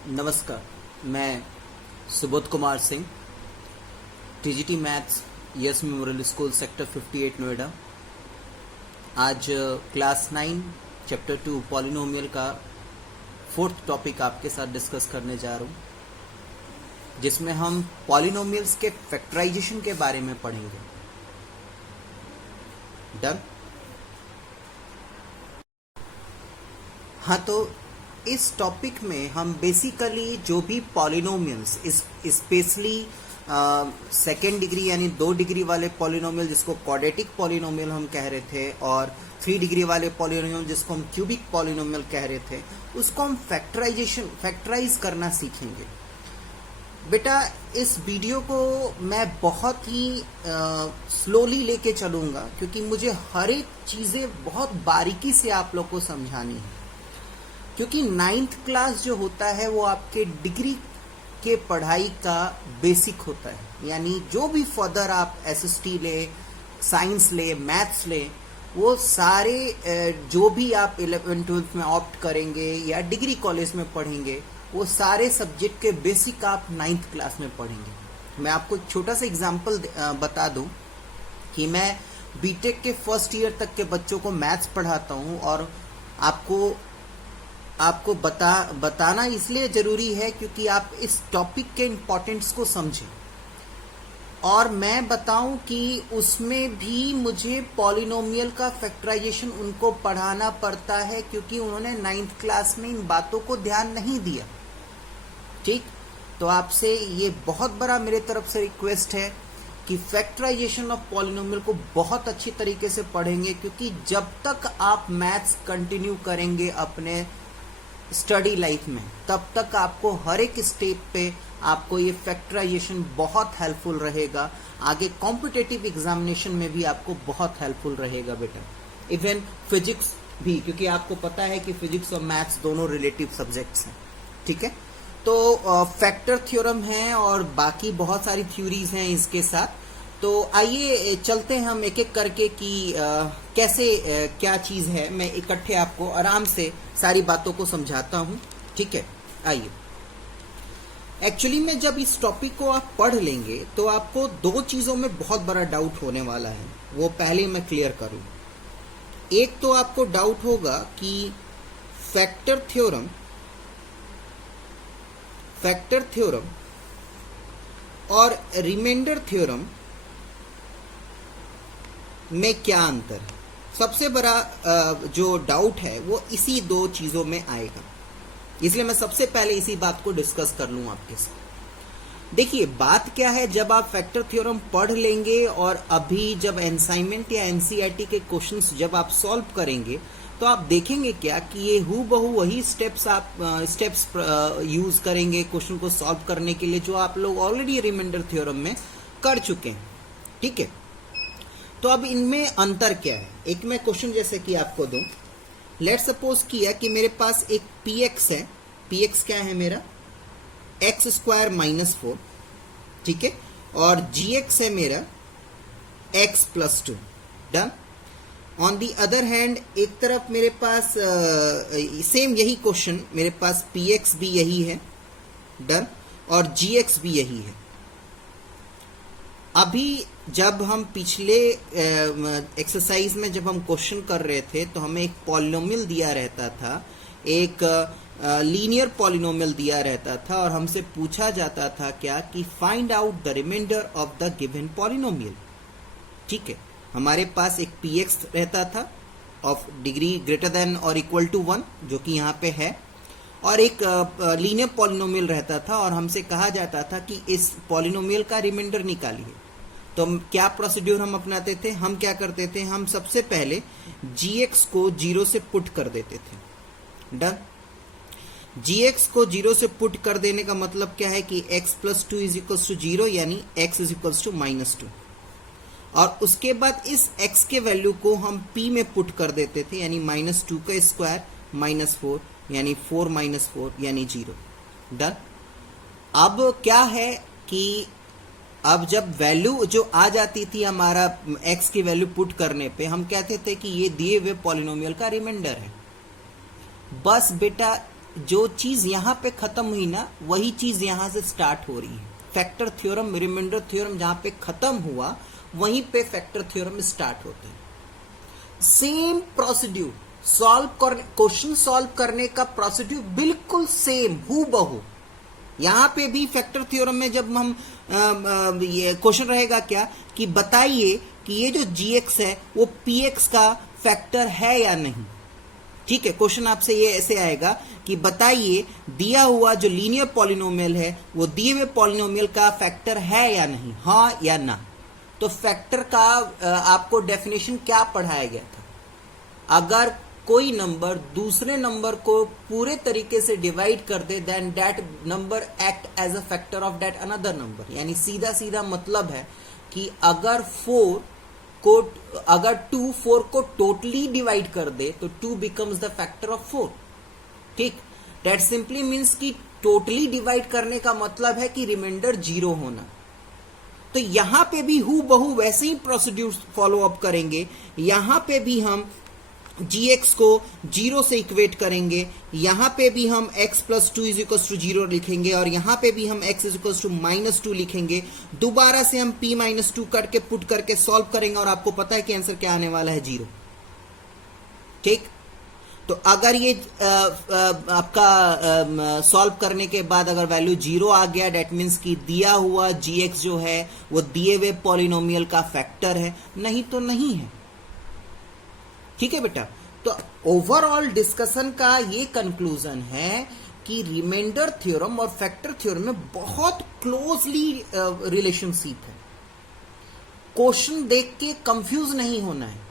नमस्कार, मैं Subodh Kumar Singh, TGT maths yes memorial school sector 58 Noida. आज क्लास 9 चैप्टर 2 पॉलिनोमियल का 4th टॉपिक आपके साथ डिस्कस करने जा रहा हूँ, जिसमें हम पॉलिनोमियल्स के फैक्टराइजेशन के बारे में पढ़ेंगे। डन? हाँ, तो इस टॉपिक में हम बेसिकली जो भी पॉलिनोमियल्स, स्पेशली सेकेंड डिग्री यानी 2 डिग्री वाले पॉलिनोमियल जिसको क्वाड्रेटिक पॉलिनोमियल हम कह रहे थे, और 3 डिग्री वाले पॉलिनोमियल जिसको हम क्यूबिक पॉलिनोमियल कह रहे थे, उसको हम फैक्टराइज करना सीखेंगे। बेटा, इस वीडियो को मैं बहुत ही स्लोली लेके चलूँगा, क्योंकि मुझे हर एक चीज़ें बहुत बारीकी से आप लोग को समझानी है। क्योंकि 9th क्लास जो होता है वो आपके डिग्री के पढ़ाई का बेसिक होता है, यानी जो भी फर्दर आप एसएसटी ले, साइंस ले, मैथ्स ले, वो सारे जो भी आप 11th 12th में ऑप्ट करेंगे या डिग्री कॉलेज में पढ़ेंगे, वो सारे सब्जेक्ट के बेसिक आप 9th क्लास में पढ़ेंगे। मैं आपको एक छोटा सा एग्जांपल बता दूं कि मैं बीटेक के फर्स्ट ईयर तक के बच्चों को मैथ्स पढ़ाता हूं, और आपको बताना इसलिए जरूरी है क्योंकि आप इस टॉपिक के इम्पोर्टेंस को समझें, और मैं बताऊं कि उसमें भी मुझे पॉलिनोमियल का फैक्टराइजेशन उनको पढ़ाना पड़ता है, क्योंकि उन्होंने 9th क्लास में इन बातों को ध्यान नहीं दिया। ठीक, तो आपसे ये बहुत बड़ा मेरे तरफ से रिक्वेस्ट है कि फैक्टराइजेशन ऑफ पॉलिनोमियल को बहुत अच्छी तरीके से पढ़ेंगे, क्योंकि जब तक आप मैथ्स कंटिन्यू करेंगे अपने स्टडी लाइफ में, तब तक आपको हर एक स्टेप पे आपको ये फैक्टराइजेशन बहुत हेल्पफुल रहेगा। आगे कॉम्पिटिटिव एग्जामिनेशन में भी आपको बहुत हेल्पफुल रहेगा बेटा, इवन फिजिक्स भी, क्योंकि आपको पता है कि फिजिक्स और मैथ्स दोनों रिलेटिव सब्जेक्ट्स हैं। ठीक है, तो फैक्टर थ्योरम है और बाकी बहुत सारी थ्योरीज हैं इसके साथ। तो आइए चलते हैं हम एक एक करके कि कैसे क्या चीज़ है। मैं इकट्ठे आपको आराम से सारी बातों को समझाता हूं। ठीक है, आइए। एक्चुअली में जब इस टॉपिक को आप पढ़ लेंगे तो आपको 2 चीज़ों में बहुत बड़ा डाउट होने वाला है, वो पहले मैं क्लियर करूं। एक तो आपको डाउट होगा कि फैक्टर थ्योरम और रिमाइंडर थ्योरम में क्या अंतर है। सबसे बड़ा जो डाउट है वो इसी 2 चीजों में आएगा, इसलिए मैं सबसे पहले इसी बात को डिस्कस कर लूं आपके साथ। देखिए, बात क्या है, जब आप फैक्टर थ्योरम पढ़ लेंगे और अभी जब असाइनमेंट या एनसीईआरटी के क्वेश्चंस जब आप सॉल्व करेंगे, तो आप देखेंगे क्या कि ये हूबहू वही स्टेप्स यूज करेंगे क्वेश्चन को सॉल्व करने के लिए, जो आप लोग ऑलरेडी रिमाइंडर थ्योरम में कर चुके हैं। ठीक है, तो अब इनमें अंतर क्या है। एक मैं क्वेश्चन जैसे कि आपको दूं, लेट सपोज किया कि मेरे पास एक px है। px क्या है मेरा? x² - 4। ठीक है, और gx है मेरा x + 2। Done. On the other hand एक तरफ मेरे पास सेम यही क्वेश्चन, मेरे पास px भी यही है। डन। और gx भी यही है। अभी जब हम पिछले एक्सरसाइज में जब हम क्वेश्चन कर रहे थे, तो हमें एक पॉलिनोमियल दिया रहता था, एक लीनियर पॉलिनोमियल दिया रहता था, और हमसे पूछा जाता था क्या कि find out the remainder of the given polynomial. ठीक है, हमारे पास एक px रहता था ऑफ डिग्री > 1, जो कि यहाँ पे है, और एक लीनियर पॉलिनोमियल रहता था, और हमसे कहा जाता था कि इस पॉलिनोमियल का रिमाइंडर निकालिए। तो क्या प्रोसीड्यूर हम अपनाते थे? हम क्या करते थे, हम सबसे पहले gx को 0 से पुट कर देते थे। डन। gx को 0 से पुट कर देने का मतलब क्या है कि x + 2 = 0, यानी x = -2, और उसके बाद इस x के वैल्यू को हम p में पुट कर देते थे, यानी -2² - 4, यानी 4 - 4 यानी 0। डन। अब क्या है कि अब जब वैल्यू जो आ जाती थी हमारा x की वैल्यू पुट करने पे, हम कहते थे कि ये दिए हुए पॉलिनोमियल का रिमाइंडर है। बस बेटा जो चीज यहां पे खत्म हुई ना, वही चीज यहां से स्टार्ट हो रही है। फैक्टर थ्योरम, रिमाइंडर थ्योरम जहां पे खत्म हुआ, वहीं पे फैक्टर थ्योरम स्टार्ट होते हैं। सेम प्रोसीड्यूर, क्वेश्चन सॉल्व करने का प्रोसीड्यूर बिल्कुल सेम, हूबहू। यहां पे भी फैक्टर थ्योरम में जब हम ये क्वेश्चन रहेगा क्या कि बताइए कि ये जो जीएक्स है वो पीएक्स का फैक्टर है या नहीं। ठीक है, क्वेश्चन आपसे ये ऐसे आएगा कि बताइए दिया हुआ जो लीनियर पॉलिनोमियल है वो दिए हुए पॉलिनोमियल का फैक्टर है या नहीं, हाँ या ना। तो फैक्टर का आपको डेफिनेशन क्या पढ़ाया गया था? अगर कोई नंबर दूसरे नंबर को पूरे तरीके से डिवाइड कर दे, then that number act as a factor of that another number. यानी सीधा सीधा मतलब है कि अगर 2 4 को टोटली डिवाइड कर दे तो 2 बिकम्स द फैक्टर ऑफ 4। ठीक, दैट सिंपली मीन्स कि टोटली डिवाइड करने का मतलब है कि रिमाइंडर 0 होना। तो यहां पे भी हूबहू वैसे ही प्रोसीड्यूर फॉलो अप करेंगे। यहां पे भी हम gx को 0 से इक्वेट करेंगे, यहां पे भी हम x plus 2 is equal to 0 लिखेंगे, और यहां पे भी हम x इज इक्वल टू -2 लिखेंगे। दोबारा से हम p - 2 करके पुट करके सॉल्व करेंगे, और आपको पता है कि आंसर क्या आने वाला है, 0। ठीक, तो अगर ये आपका सॉल्व करने के बाद अगर वैल्यू 0 आ गया, डेट मीन्स कि दिया हुआ gx जो है वो दिए हुए पॉलिनोमियल का फैक्टर है, नहीं तो नहीं है। ठीक है बेटा, तो ओवरऑल डिस्कशन का ये कंक्लूजन है कि रिमाइंडर थ्योरम और फैक्टर थ्योरम में बहुत क्लोजली रिलेशनशिप है। क्वेश्चन देख के कंफ्यूज नहीं होना है।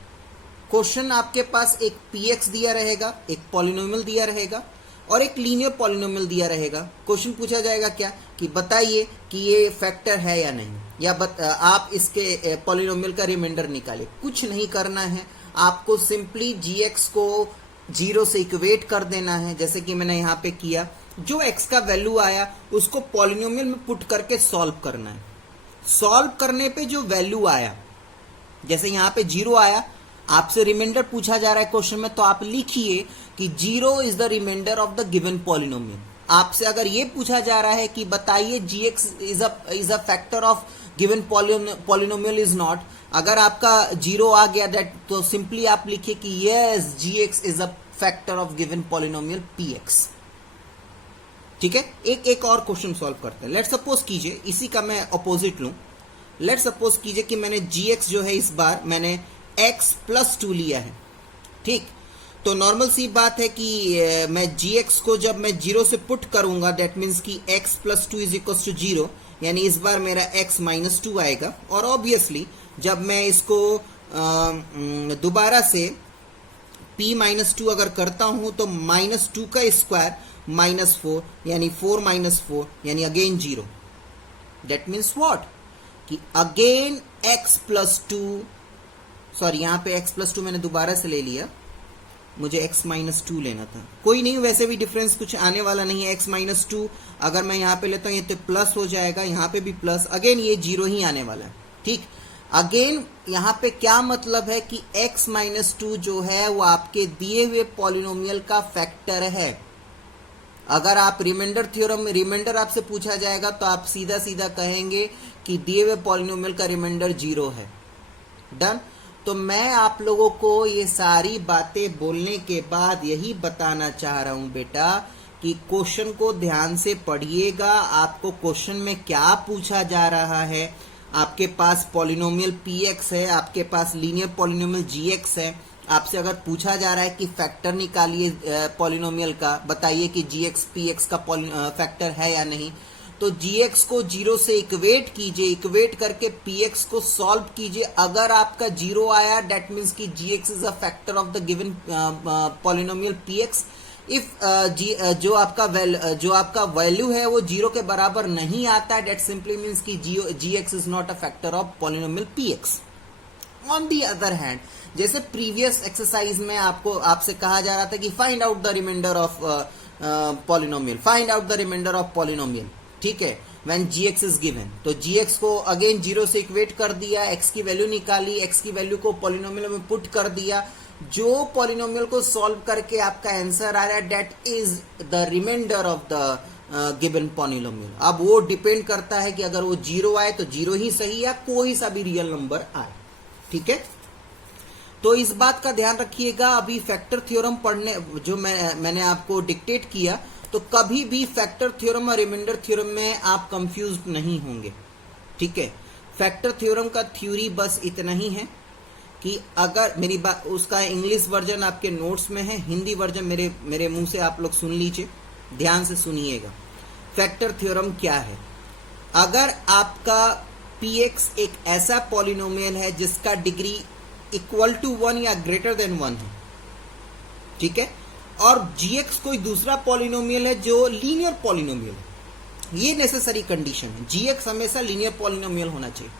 क्वेश्चन आपके पास एक px दिया रहेगा, एक पॉलिनोमियल दिया रहेगा और एक लीनियर पॉलिनोमियल दिया रहेगा। क्वेश्चन पूछा जाएगा क्या कि बताइए कि ये फैक्टर है या नहीं, या आप इसके पॉलिनोमियल का रिमाइंडर निकालिए। कुछ नहीं करना है, आपको सिंपली gx को 0 से इक्वेट कर देना है, जैसे कि मैंने यहां पे किया। जो x का वैल्यू आया उसको पॉलिनोमियल में पुट करके सॉल्व करना है। सॉल्व करने पे जो वैल्यू आया, जैसे यहां पे 0 आया, आपसे रिमाइंडर पूछा जा रहा है क्वेश्चन में, तो आप लिखिए कि 0 is the remainder of the given polynomial. आपसे अगर ये पूछा जा रहा है कि बताइए gx is a factor of given polynomial is not, अगर आपका 0 आ गया दैट, तो सिंपली आप लिखिए कि yes gx is a factor of given polynomial px। ठीक है, एक और क्वेश्चन सॉल्व करते हैं। लेट सपोज कीजिए, इसी का मैं अपोजिट लूं। लेट सपोज कीजिए कि मैंने gx जो है इस बार मैंने x प्लस 2 लिया है। ठीक, तो नॉर्मल सी बात है कि मैं gx को जब मैं 0 से पुट करूंगा, दैट मीन्स कि x plus 2 is equal to 0, यानी इस बार मेरा x माइनस 2 आएगा। और ऑब्वियसली जब मैं इसको दोबारा से p माइनस 2 अगर करता हूं तो -2 का स्क्वायर -4, यानी 4 - 4, यानी अगेन 0। दैट मीन्स व्हाट कि अगेन x प्लस 2, सॉरी यहां पे x प्लस 2 मैंने दोबारा से ले लिया, मुझे x माइनस 2 लेना था। कोई नहीं, वैसे भी डिफरेंस कुछ आने वाला नहीं है। x माइनस 2 अगर मैं यहां पे लेता हूं ये तो प्लस हो जाएगा, यहां पे भी प्लस, अगेन ये 0 ही आने वाला है। ठीक, अगेन यहां पे क्या मतलब है कि x माइनस 2 जो है वो आपके दिए हुए पॉलिनोमियल का फैक्टर है। अगर आप रिमाइंडर थ्योरम में रिमाइंडर आपसे पूछा जाएगा तो आप सीधा सीधा कहेंगे कि दिए हुए पॉलिनोमियल का रिमाइंडर 0 है। डन। तो मैं आप लोगों को ये सारी बातें बोलने के बाद यही बताना चाह रहा हूं बेटा कि क्वेश्चन को ध्यान से पढ़िएगा। आपको क्वेश्चन में क्या पूछा जा रहा है, आपके पास पॉलिनोमियल px है, आपके पास लीनियर पॉलिनोमियल gx है। आपसे अगर पूछा जा रहा है कि फैक्टर निकालिए पॉलिनोमियल का, बताइए कि gx px का फैक्टर है या नहीं, तो gx को 0 से इक्वेट कीजिए, इक्वेट करके px को सॉल्व कीजिए। अगर आपका 0 आया दैट मीन्स कि gx is a factor of the given polynomial px। If जो आपका वैल्यू है वो 0 के बराबर नहीं आता है, दैट सिंपली मीन्स कि gx is not a factor of polynomial px। On the other hand, जैसे प्रीवियस एक्सरसाइज में आपसे कहा जा रहा था कि find out the remainder of polynomial, find out the remainder of polynomial. ठीक है, व्हेन gx इज गिवन, तो gx को अगेन 0 से इक्वेट कर दिया, x की वैल्यू निकाली, x की वैल्यू को पॉलिनोमियल में पुट कर दिया, जो पॉलिनोमियल को सॉल्व करके आपका आंसर आ रहा है that is the remainder of the given polynomial. अब वो डिपेंड करता है कि अगर वो 0 आए तो 0 ही सही या कोई सा भी रियल नंबर आए। ठीक है, तो इस बात का ध्यान रखिएगा। अभी फैक्टर थ्योरम पढ़ने जो मैंने आपको डिक्टेट किया, तो कभी भी फैक्टर थ्योरम और रिमाइंडर थ्योरम में आप कंफ्यूज नहीं होंगे। ठीक है, फैक्टर थ्योरम का थ्योरी बस इतना ही है कि अगर मेरी बात, उसका इंग्लिश वर्जन आपके नोट्स में है, हिंदी वर्जन मेरे मुंह से आप लोग सुन लीजिए, ध्यान से सुनिएगा। फैक्टर थ्योरम क्या है? अगर आपका px एक ऐसा पॉलिनोमियल है जिसका डिग्री इक्वल टू 1 या ग्रेटर देन 1 है, ठीक है, और gx कोई दूसरा पॉलिनोमियल है जो लीनियर पॉलिनोमियल है, ये नेसेसरी कंडीशन है, gx हमेशा लीनियर पॉलिनोमियल होना चाहिए।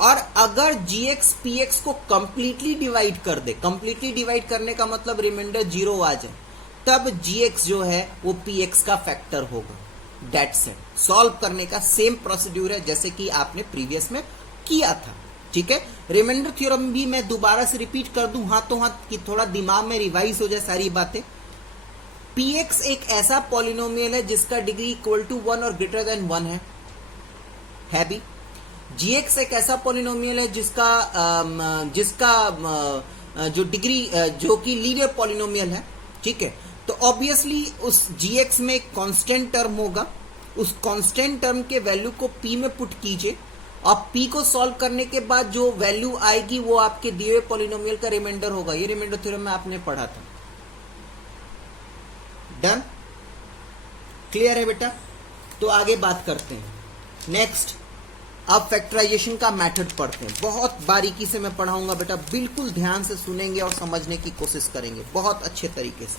और अगर gx px को कंप्लीटली डिवाइड कर दे, कंप्लीटली डिवाइड करने का मतलब रिमाइंडर 0 आ जाए, तब gx जो है वो px का फैक्टर होगा। That's it. सॉल्व करने का सेम प्रोसीड्यूर है जैसे कि आपने प्रीवियस में किया था। ठीक है, रिमाइंडर थ्योरम भी मैं दोबारा से रिपीट कर दूं हाथों हाथ कि थोड़ा दिमाग में रिवाइज हो जाए सारी बातें। px एक ऐसा पॉलिनोमियल है जिसका डिग्री इक्वल टू 1 और ग्रेटर देन 1 है भी। gx एक ऐसा पॉलिनोमियल है जिसका जो डिग्री जो कि लीनियर पॉलिनोमियल है। ठीक है, तो ऑब्वियसली उस gx में एक कांस्टेंट टर्म होगा, उस कांस्टेंट टर्म के वैल्यू को p में पुट कीजिए और p को सॉल्व करने के बाद जो वैल्यू आएगी वो आपके दिए हुए पॉलिनोमियल का रिमाइंडर होगा। ये रिमाइंडर थ्योरम में आपने पढ़ा था। डन? क्लियर है बेटा? तो आगे बात करते हैं। नेक्स्ट, अब फैक्टराइजेशन का मेथड पढ़ते हैं। बहुत बारीकी से मैं पढ़ाऊंगा बेटा, बिल्कुल ध्यान से सुनेंगे और समझने की कोशिश करेंगे बहुत अच्छे तरीके से।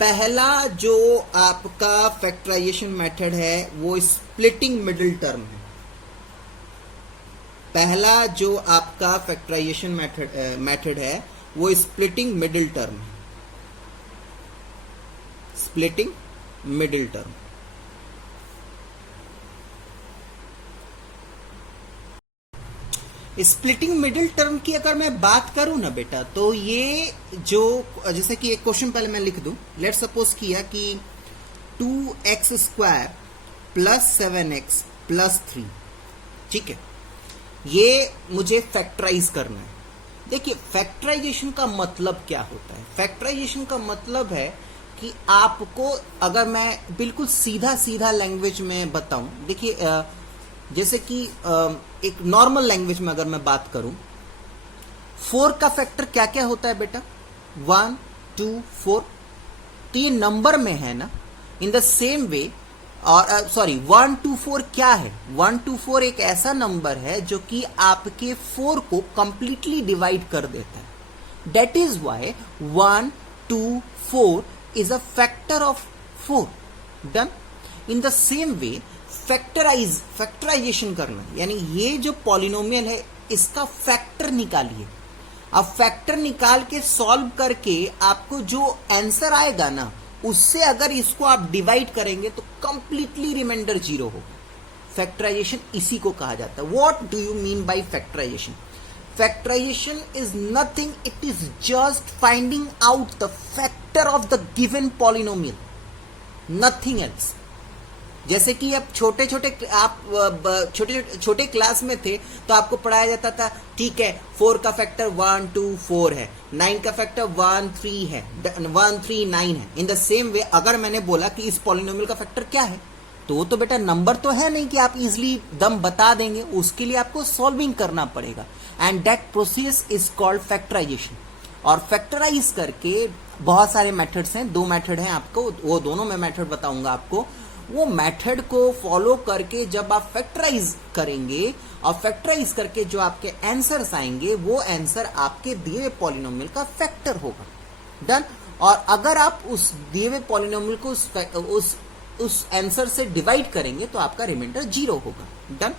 पहला जो आपका फैक्टराइजेशन मेथड है वो स्प्लिटिंग मिडिल टर्म है। पहला जो आपका फैक्टराइजेशन मेथड है वो स्प्लिटिंग मिडिल टर्म है। Splitting middle term. Splitting middle term की अगर मैं बात करूं ना बेटा, तो ये जो जैसे कि एक क्वेश्चन पहले मैं लिख दूं। लेट सपोज किया कि 2x² प्लस 7x प्लस 3। ठीक है, ये मुझे फैक्टराइज करना है। देखिए, फैक्टराइजेशन का मतलब क्या होता है? फैक्टराइजेशन का मतलब है कि आपको, अगर मैं बिल्कुल सीधा सीधा लैंग्वेज में बताऊं, देखिए जैसे कि एक नॉर्मल लैंग्वेज में अगर मैं बात करूं, 4 का फैक्टर क्या क्या होता है बेटा? 1 2 4। तो ये नंबर में है ना। इन द सेम वे, और 1 2 4 क्या है? 1 2 4 एक ऐसा नंबर है जो कि आपके 4 को कंप्लीटली डिवाइड कर देता है। That is y 1 2 4 is a factor of 4। Done? In the same way factorization करना, यानी ये जो पॉलिनोमियल है इसका फैक्टर निकालिए। अब फैक्टर निकाल के सॉल्व करके आपको जो आंसर आएगा ना, उससे अगर इसको आप डिवाइड करेंगे तो कंप्लीटली रिमाइंडर 0 होगा। फैक्टराइजेशन इसी को कहा जाता है। What do you mean by factorization? Factorization is nothing, it is just finding out the factor of the given polynomial, nothing else. जैसे कि आप छोटे छोटे क्लास में थे तो आपको पढ़ाया जाता था, ठीक है 4 का फैक्टर 1 2 4 है, 9 का फैक्टर 1 3 है, 1 3 9 है। इन द सेम वे अगर मैंने बोला कि इस पॉलिनोमियल का फैक्टर क्या है, तो वो तो बेटा नंबर तो है नहीं कि आप इजिली दम बता देंगे, उसके लिए आपको सॉल्विंग करना पड़ेगा। And that process is called factorization. और फैक्टराइज करके बहुत सारे मेथड्स हैं, 2 मेथड हैं आपको, वो दोनों मैं मेथड बताऊंगा आपको। वो मेथड को फॉलो करके जब आप फैक्टराइज करेंगे और फैक्टराइज करके जो आपके आंसर्स आएंगे वो आंसर आपके दिए हुए पॉलिनोमियल का फैक्टर होगा। डन? और अगर आप उस दिए हुए पॉलिनोमियल को उस आंसर से डिवाइड करेंगे तो आपका रिमाइंडर 0 होगा। डन?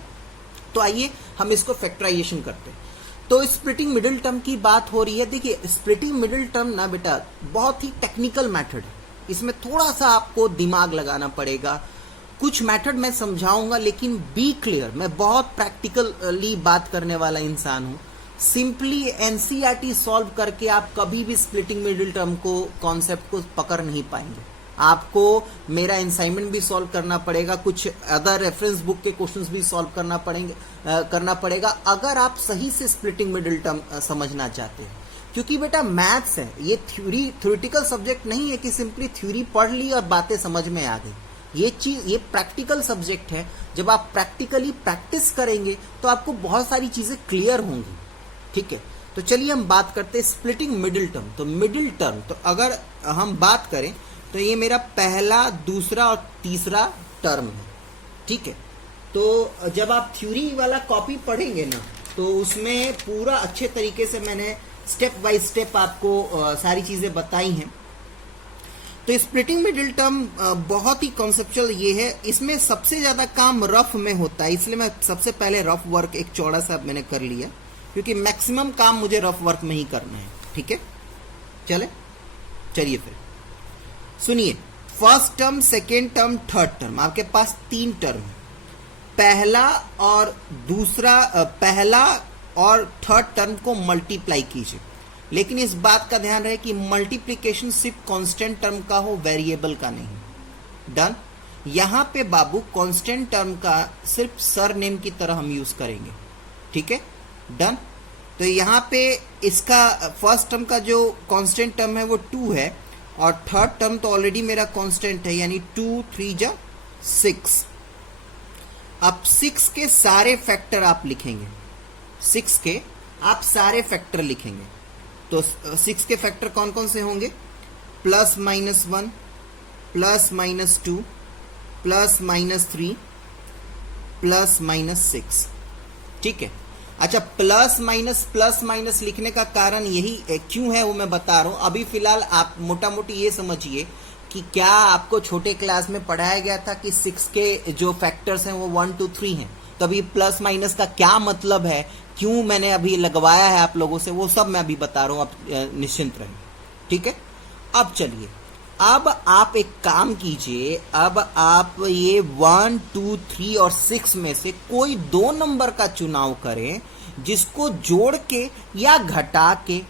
तो आइए हम इसको फैक्टराइजेशन करते हैं। तो स्प्लिटिंग मिडिल टर्म की बात हो रही है। देखिए, स्प्लिटिंग मिडिल टर्म ना बेटा बहुत ही टेक्निकल मेथड है, इसमें थोड़ा सा आपको दिमाग लगाना पड़ेगा। कुछ मेथड मैं समझाऊंगा, लेकिन बी क्लियर, मैं बहुत प्रैक्टिकली बात करने वाला इंसान हूं। सिंपली एनसीईआरटी सॉल्व करके आप कभी भी स्प्लिटिंग मिडिल टर्म को कॉन्सेप्ट को पकड़ नहीं पाएंगे। आपको मेरा असाइनमेंट भी सॉल्व करना पड़ेगा, कुछ अदर रेफरेंस बुक के क्वेश्चंस भी सॉल्व करना पड़ेगा अगर आप सही से स्प्लिटिंग मिडिल टर्म समझना चाहते हैं। क्योंकि बेटा मैथ्स है, ये थ्योरेटिकल सब्जेक्ट नहीं है कि सिंपली थ्योरी पढ़ ली और बातें समझ में आ गई। ये प्रैक्टिकल सब्जेक्ट है। जब आप प्रैक्टिकली प्रैक्टिस करेंगे तो आपको बहुत सारी चीजें क्लियर होंगी। ठीक है, तो चलिए हम बात करते हैं स्प्लिटिंग मिडिल टर्म। तो मिडिल टर्म, तो अगर हम बात करें तो ये मेरा पहला, दूसरा और तीसरा टर्म है। ठीक है, तो जब आप थ्योरी वाला कॉपी पढ़ेंगे ना तो उसमें पूरा अच्छे तरीके से मैंने स्टेप बाय स्टेप आपको सारी चीजें बताई हैं। तो स्प्लिटिंग मिडिल टर्म बहुत ही कॉन्सेप्चुअल ये है। इसमें सबसे ज्यादा काम रफ में होता है, इसलिए मैं सबसे पहले रफ वर्क एक चौड़ा सा मैंने कर लिया, क्योंकि मैक्सिमम काम मुझे रफ वर्क में ही करना है। ठीक है, चलिए फिर सुनिए। First term, second term, third term, आपके पास 3 टर्म है। पहला और थर्ड टर्म को मल्टीप्लाई कीजिए, लेकिन इस बात का ध्यान रहे कि मल्टीप्लिकेशन सिर्फ कांस्टेंट टर्म का हो, वेरिएबल का नहीं। डन। यहां पे बाबू कांस्टेंट टर्म का सिर्फ सरनेम की तरह हम यूज करेंगे। ठीक है, डन। तो यहां पे इसका फर्स्ट टर्म का जो कांस्टेंट टर्म है वो 2 है, और थर्ड टर्म तो ऑलरेडी मेरा कांस्टेंट है, यानी 2 3 जा 6। अब 6 के सारे फैक्टर आप लिखेंगे, 6 के आप सारे फैक्टर लिखेंगे। तो 6 के फैक्टर कौन कौन से होंगे? +-1, +-2, +-3, +-6। ठीक है। अच्छा, प्लस माइनस लिखने का कारण यही क्यों है वो मैं बता रहा हूं। अभी फिलहाल आप मोटा मोटी ये समझिए कि क्या आपको छोटे क्लास में पढ़ाया गया था कि 6 के जो फैक्टर्स हैं वो 1 2 3 हैं। तो अभी प्लस माइनस का क्या मतलब है, क्यों मैंने अभी लगवाया है आप लोगों से, वो सब मैं अभी बता रहा हूं। आप निश्चिंत रहें। ठीक है, अब चलिए, अब आप एक काम कीजिए। अब आप ये 1 2 3 और 6 में से कोई 2 नंबर का चुनाव करें जिसको जोड़ के या घटा के,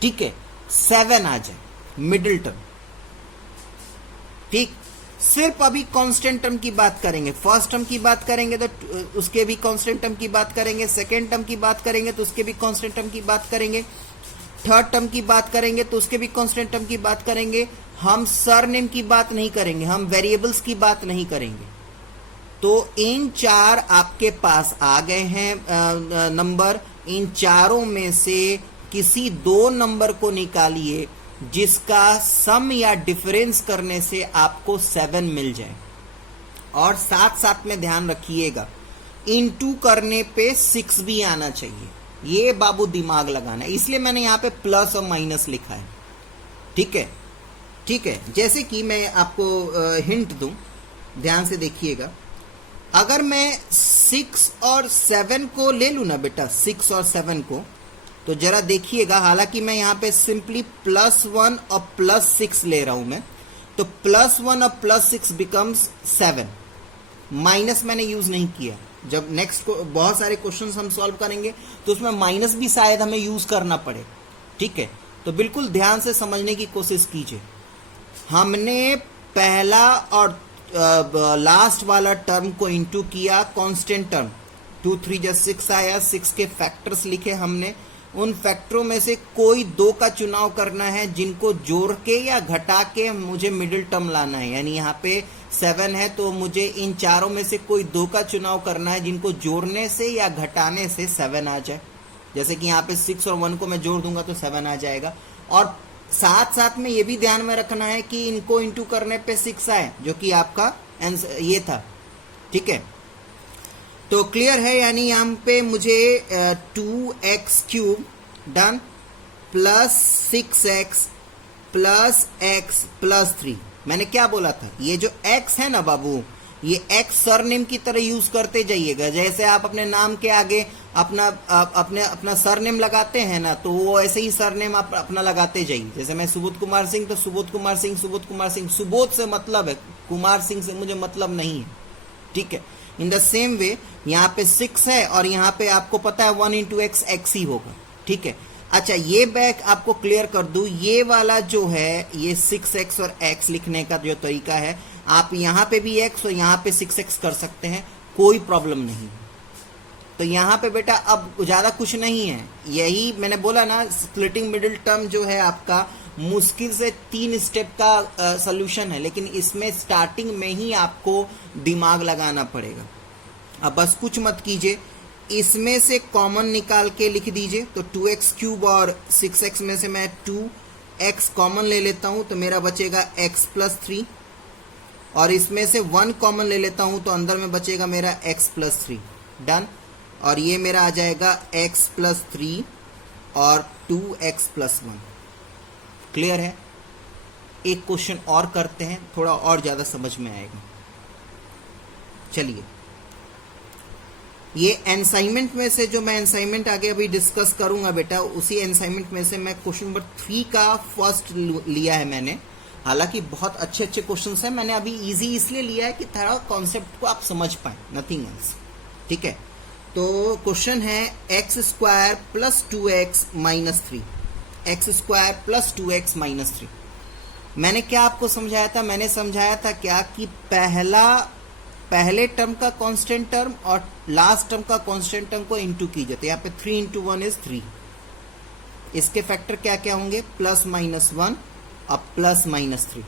ठीक है, 7 आ जाए मिडिल टर्म। ठीक, सिर्फ अभी कांस्टेंट टर्म की बात करेंगे। फर्स्ट टर्म की बात करेंगे तो उसके भी कांस्टेंट टर्म की बात करेंगे, सेकेंड टर्म की बात करेंगे तो उसके भी कांस्टेंट टर्म की बात करेंगे, थर्ड टर्म की बात करेंगे तो उसके भी कांस्टेंट टर्म की बात करेंगे। हम सरनेम की बात नहीं करेंगे, हम वेरिएबल्स की बात नहीं करेंगे। तो इन 4 आपके पास आ गए हैं नंबर। इन चारों में से किसी 2 नंबर को निकालिए जिसका सम या डिफरेंस करने से आपको 7 मिल जाए। और साथ साथ में ध्यान रखिएगा, इनटू करने पे 6 भी आना चाहिए। ये बाबू दिमाग लगाना है, इसलिए मैंने यहां पे प्लस और माइनस लिखा है। ठीक है, ठीक है। जैसे कि मैं आपको हिंट दूं, ध्यान से देखिएगा। अगर मैं 6 और 7 को ले लूं ना बेटा, 6 और 7 को, तो जरा देखिएगा। हालांकि मैं यहां पे सिंपली +1 और +6 ले रहा हूं मैं, तो +1 और +6 बिकम्स 7। माइनस मैंने यूज नहीं किया। जब नेक्स्ट को बहुत सारे क्वेश्चंस हम सॉल्व करेंगे तो उसमें माइनस भी शायद हमें यूज करना पड़े। ठीक है, तो बिल्कुल ध्यान से समझने की कोशिश कीजिए। हमने पहला और लास्ट वाला टर्म को इंटू किया, कांस्टेंट टर्म 2 3 जा 6 आया, 6 के फैक्टर्स लिखे हमने। उन फैक्टरों में से कोई 2 का चुनाव करना है जिनको जोड़ के या घटा के मुझे मिडिल टर्म लाना है। यानी यहाँ पे 7 है तो मुझे इन चारों में से कोई 2 का चुनाव करना है जिनको जोड़ने से या घटाने से 7 आ जाए। जैसे कि यहाँ पे 6 और 1 को मैं जोड़ दूंगा तो 7 आ जाएगा। और साथ साथ में ये भी ध्यान में रखना है कि इनको इंटू करने पे 6 आए, जो कि आपका आंसर ये था। ठीक है, तो क्लियर है। यानी यहाँ पे मुझे 2x³ डन +6x +x +3। मैंने क्या बोला था, ये जो x है ना बाबू, ये x सरनेम की तरह यूज करते जाइएगा। जैसे आप अपने नाम के आगे अपना सरनेम लगाते हैं ना, तो वो ऐसे ही सरनेम आप अपना लगाते जाइए। जैसे मैं सुबोध कुमार सिंह, तो सुबोध कुमार सिंह, सुबोध कुमार सिंह। सुबोध से मतलब है, कुमार सिंह से मुझे मतलब नहीं है। ठीक है, इन द सेम वे यहाँ पे 6 है और यहाँ पे आपको पता है 1 इंटू एक्स एक्स ही होगा, ठीक है। अच्छा, ये बैक आपको क्लियर कर दूं, ये वाला जो है ये 6x और x लिखने का जो तरीका है, आप यहाँ पे भी x और यहाँ पे 6x कर सकते हैं, कोई प्रॉब्लम नहीं। तो यहाँ पे बेटा अब ज़्यादा कुछ नहीं है, यही मैंने बोला ना, स्प्लिटिंग मिडिल टर्म जो है आपका मुश्किल से 3 स्टेप का सॉल्यूशन है, लेकिन इसमें स्टार्टिंग में ही आपको दिमाग लगाना पड़ेगा। अब बस कुछ मत कीजिए, इसमें से कॉमन निकाल के लिख दीजिए। तो 2x क्यूब और 6x में से मैं 2x कॉमन ले लेता हूं तो मेरा बचेगा x प्लस 3, और इसमें से 1 कॉमन ले लेता हूं तो अंदर में बचेगा मेरा x प्लस 3। डन। और ये मेरा आ जाएगा x प्लस 3 और 2x प्लस 1। क्लियर है? एक क्वेश्चन और करते हैं, थोड़ा और ज्यादा समझ में आएगा। चलिए, ये असाइनमेंट में से जो मैं असाइनमेंट आगे अभी डिस्कस करूंगा बेटा, उसी असाइनमेंट में से मैं क्वेश्चन नंबर 3 का फर्स्ट लिया है मैंने। हालांकि बहुत अच्छे अच्छे क्वेश्चंस हैं, मैंने अभी इजी इसलिए लिया है कि थोड़ा कॉन्सेप्ट को आप समझ पाए, नथिंग एल्स, ठीक है। तो क्वेश्चन है x square plus 2x minus 3, x square plus 2x minus 3। मैंने क्या आपको समझाया था? मैंने समझाया था क्या कि पहले टर्म का कांस्टेंट टर्म और लास्ट टर्म का कांस्टेंट टर्म को इंटू कीजिए, तो यहाँ पे 3 इंटू 1 इज 3। इसके फैक्टर क्या क्या होंगे? प्लस माइनस 1 और प्लस माइनस 3।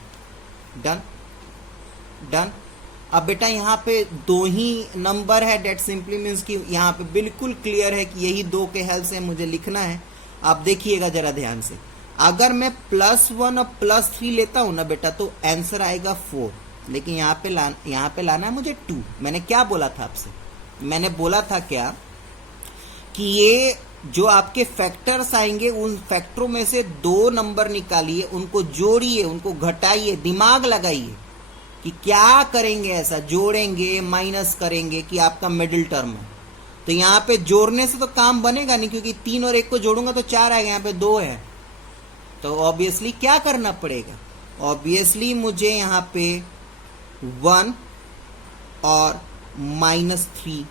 Done done. अब बेटा यहाँ पे 2 ही नंबर है, डेट सिंपली मीन्स कि यहाँ पे बिल्कुल क्लियर है कि यही 2 के हेल्प से मुझे लिखना है। आप देखिएगा जरा ध्यान से, अगर मैं प्लस 1 और प्लस 3 लेता हूं ना बेटा तो आंसर आएगा 4, लेकिन यहाँ पे लाना है मुझे 2। मैंने क्या बोला था आपसे? मैंने बोला था क्या कि ये जो आपके फैक्टर्स आएंगे उन फैक्टरों में से 2 नंबर निकालिए, उनको जोड़िए, उनको घटाइए, दिमाग लगाइए कि क्या करेंगे, ऐसा जोड़ेंगे माइनस करेंगे कि आपका मिडिल टर्म है। तो यहाँ पे जोड़ने से तो काम बनेगा नहीं, क्योंकि 3 और 1 को जोड़ूंगा तो 4 आएगा, यहाँ पे 2 है। तो ऑब्वियसली क्या करना पड़ेगा? ऑब्वियसली मुझे यहाँ पे 1 और माइनस 3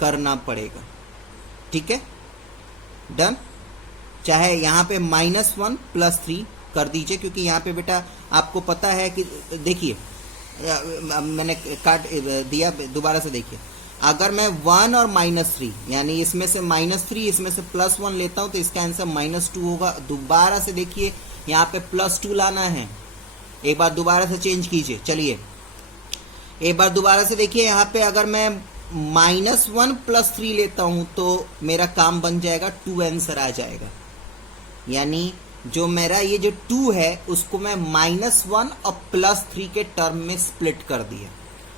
करना पड़ेगा, ठीक है। डन। चाहे यहाँ पे -1 प्लस 3 कर दीजिए, क्योंकि यहाँ पे बेटा आपको पता है कि देखिए, मैंने काट दिया, दोबारा से देखिए, अगर मैं 1 और -3 यानी इसमें से -3 इसमें से +1 लेता हूं तो इसका आंसर -2 होगा। दोबारा से देखिए, यहाँ पे +2 लाना है, एक बार दोबारा से चेंज कीजिए। चलिए एक बार दोबारा से देखिए, यहाँ पे अगर मैं -1 + 3 लेता हूं तो मेरा काम बन जाएगा, 2 आंसर आ जाएगा। यानी जो मेरा ये जो 2 है उसको मैं -1 और +3 के टर्म में स्प्लिट कर दिया,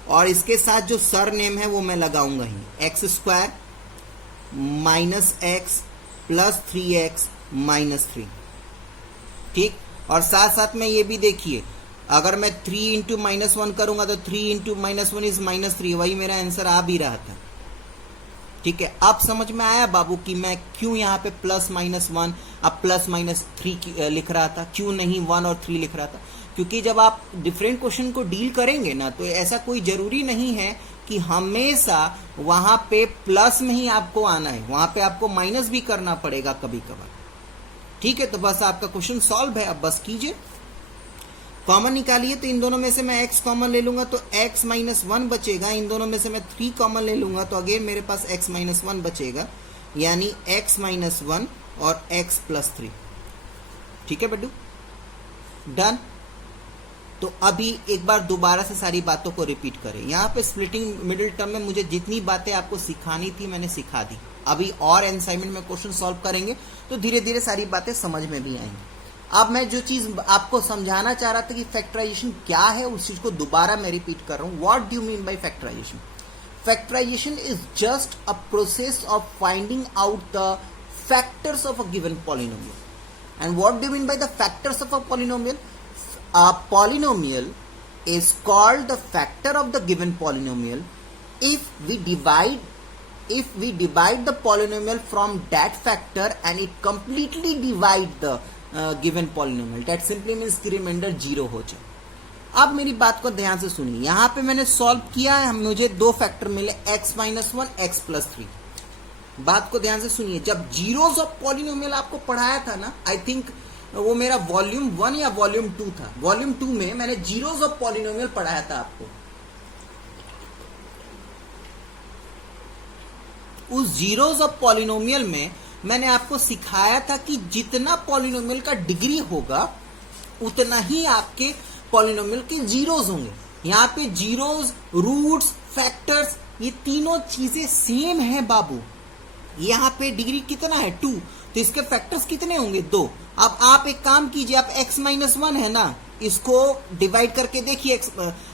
और इसके साथ जो सर नेम है वो मैं लगाऊंगा ही, x² -x + 3x - 3, ठीक। और साथ साथ में ये भी देखिए, अगर मैं 3 इंटू -1 करूंगा तो 3 इंटू -1 इज -3, वही मेरा आंसर आ भी रहा था, ठीक है। अब समझ में आया बाबू कि मैं क्यों यहाँ पे +-1 अब +-3 लिख रहा था, क्यों नहीं 1 और 3 लिख रहा था? क्योंकि जब आप डिफरेंट क्वेश्चन को डील करेंगे ना, तो ऐसा कोई जरूरी नहीं है कि हमेशा वहां पे प्लस में ही आपको आना है, वहां पे आपको माइनस भी करना पड़ेगा कभी कभार, ठीक है। तो बस आपका क्वेश्चन सॉल्व है। अब बस कीजिए, कॉमन निकालिए। तो इन दोनों में से मैं x कॉमन ले लूंगा तो x -1 बचेगा, इन दोनों में से मैं 3 कॉमन ले लूंगा तो अगेन मेरे पास x -1 बचेगा, यानी x -1 और x + 3, ठीक है बेटू। डन। तो अभी एक बार दोबारा से सारी बातों को रिपीट करें। यहाँ पे स्प्लिटिंग मिडिल टर्म में मुझे जितनी बातें आपको सिखानी थी मैंने सिखा दी। अभी और असाइनमेंट में क्वेश्चन सॉल्व करेंगे तो धीरे धीरे सारी बातें समझ में भी आएंगी। अब मैं जो चीज आपको समझाना चाह रहा था कि फैक्टराइजेशन क्या है, उस चीज को दोबारा मैं रिपीट कर रहा हूं। What do you mean by factorization? Factorization is just a process of finding out the factors of a given polynomial. And what do you mean by the factors of a polynomial? A polynomial is called the factor of the given polynomial if we divide the polynomial from that factor and it completely divide the given polynomial. That simply means कि remainder 0 हो जाए। अब मेरी बात को ध्यान से सुनिए, यहां पे मैंने सॉल्व किया है, मुझे दो फैक्टर मिले x minus one, x plus three. बात को ध्यान से सुनिए, जब जीरोस ऑफ पॉलिनोमियल आपको पढ़ाया था ना, आई थिंक वो मेरा वॉल्यूम 1 या वॉल्यूम 2 था, वॉल्यूम 2 में मैंने जीरोस ऑफ पॉलिनोमियल पढ़ाया था आपको। उस जीरोस ऑफ पॉलिनोमियल में मैंने आपको सिखाया था कि जितना पॉलिनोमियल का डिग्री होगा उतना ही आपके पॉलिनोमियल के जीरोस होंगे। यहां पे जीरोस, रूट्स, फैक्टर्स, ये तीनों चीजें सेम है बाबू। यहां पे डिग्री कितना है 2, तो इसके फैक्टर्स कितने होंगे 2। अब आप एक काम कीजिए, आप x माइनस वन है ना, इसको डिवाइड करके देखिए,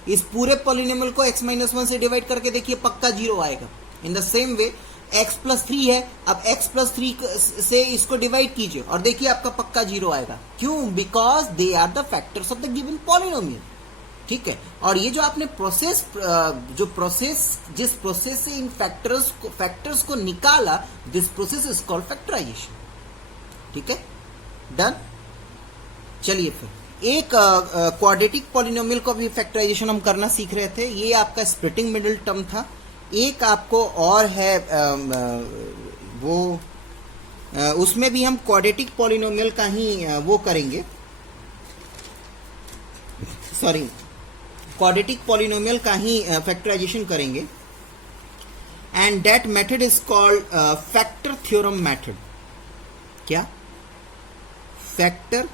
इस पूरे पॉलिनोमियल को x माइनस वन से डिवाइड करके देखिए, पक्का जीरो आएगा। इन the same way x plus three है, अब x प्लस थ्री से इसको डिवाइड कीजिए और देखिए आपका पक्का जीरो आएगा। क्यों? Because they are the factors of the given polynomial. ठीक है, और ये जो आपने जिस प्रोसेस से इन फैक्टर्स को निकाला, this process is called factorization. ठीक है, डन। चलिए फिर एक क्वाड्रेटिक पॉलिनोमियल को भी फैक्टराइजेशन हम करना सीख रहे थे, ये आपका स्प्लिटिंग मिडिल टर्म था। एक आपको और है उसमें भी हम क्वाड्रेटिक पॉलिनोमियल का ही वो करेंगे, सॉरी, क्वाड्रेटिक पॉलिनोमियल का ही फैक्टराइजेशन करेंगे, and that method is called factor theorem method. क्या? Factor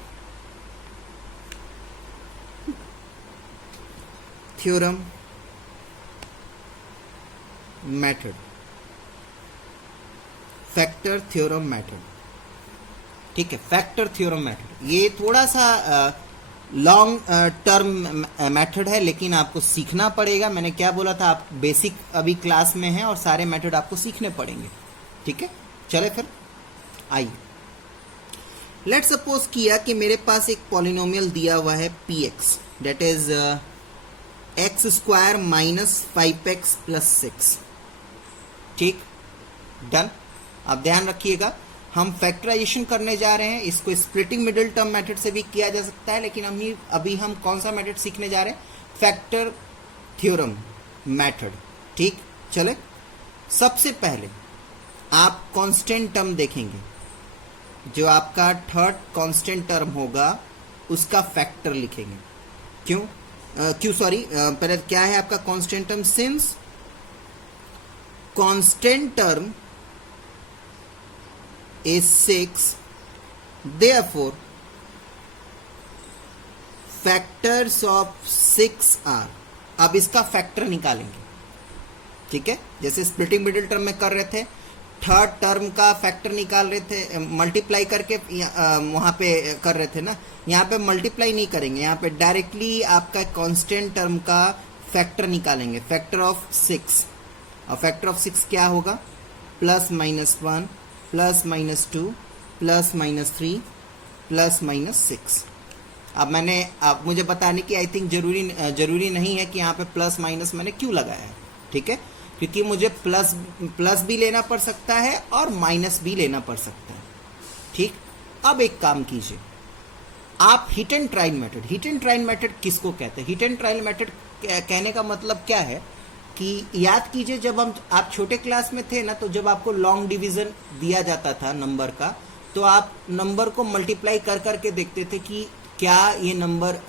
theorem method, factor theorem method. ठीक है, फैक्टर थ्योरम मेथड ये थोड़ा सा लॉन्ग टर्म मेथड है, लेकिन आपको सीखना पड़ेगा। मैंने क्या बोला था, आप बेसिक अभी क्लास में हैं और सारे मेथड आपको सीखने पड़ेंगे। ठीक है, चले फिर आइए। लेट सपोज किया कि मेरे पास एक पॉलिनोमियल दिया हुआ है px, that is x square minus 5x plus 6। ठीक, डन। अब ध्यान रखिएगा, हम फैक्टराइजेशन करने जा रहे हैं, इसको स्प्लिटिंग मिडिल टर्म मेथड से भी किया जा सकता है, लेकिन अभी हम कौन सा मेथड सीखने जा रहे हैं? Factor theorem method. ठीक, चले। सबसे पहले आप कांस्टेंट टर्म देखेंगे, जो आपका थर्ड कांस्टेंट टर्म होगा उसका फैक्टर लिखेंगे। पहले क्या है आपका constant term? Since constant term is 6, therefore factors of 6 are। अब इसका फैक्टर निकालेंगे। ठीक है, जैसे स्प्लिटिंग मिडिल टर्म में कर रहे थे, थर्ड टर्म का फैक्टर निकाल रहे थे, मल्टीप्लाई करके वहां पे कर रहे थे ना। यहाँ पे मल्टीप्लाई नहीं करेंगे, यहाँ पे डायरेक्टली आपका कांस्टेंट टर्म का फैक्टर निकालेंगे, फैक्टर ऑफ 6। और फैक्टर ऑफ 6 क्या होगा? Plus minus 1 plus minus 2 plus minus 3 plus minus 6। अब मुझे बताने की आई थिंक जरूरी नहीं है कि यहाँ पे प्लस माइनस मैंने क्यों लगाया है। ठीक है, क्योंकि मुझे प्लस भी लेना पड़ सकता है और माइनस भी लेना पड़ सकता है। ठीक, अब एक काम कीजिए, आप hit and trial method. Hit and trial method किसको कहते हैं? हिट एंड ट्रायल मेथड कहने का मतलब क्या है कि याद कीजिए, जब आप छोटे क्लास में थे ना, तो जब आपको लॉन्ग डिवीजन दिया जाता था नंबर का, तो आप नंबर को मल्टीप्लाई कर करके देखते थे कि क्या ये नंबर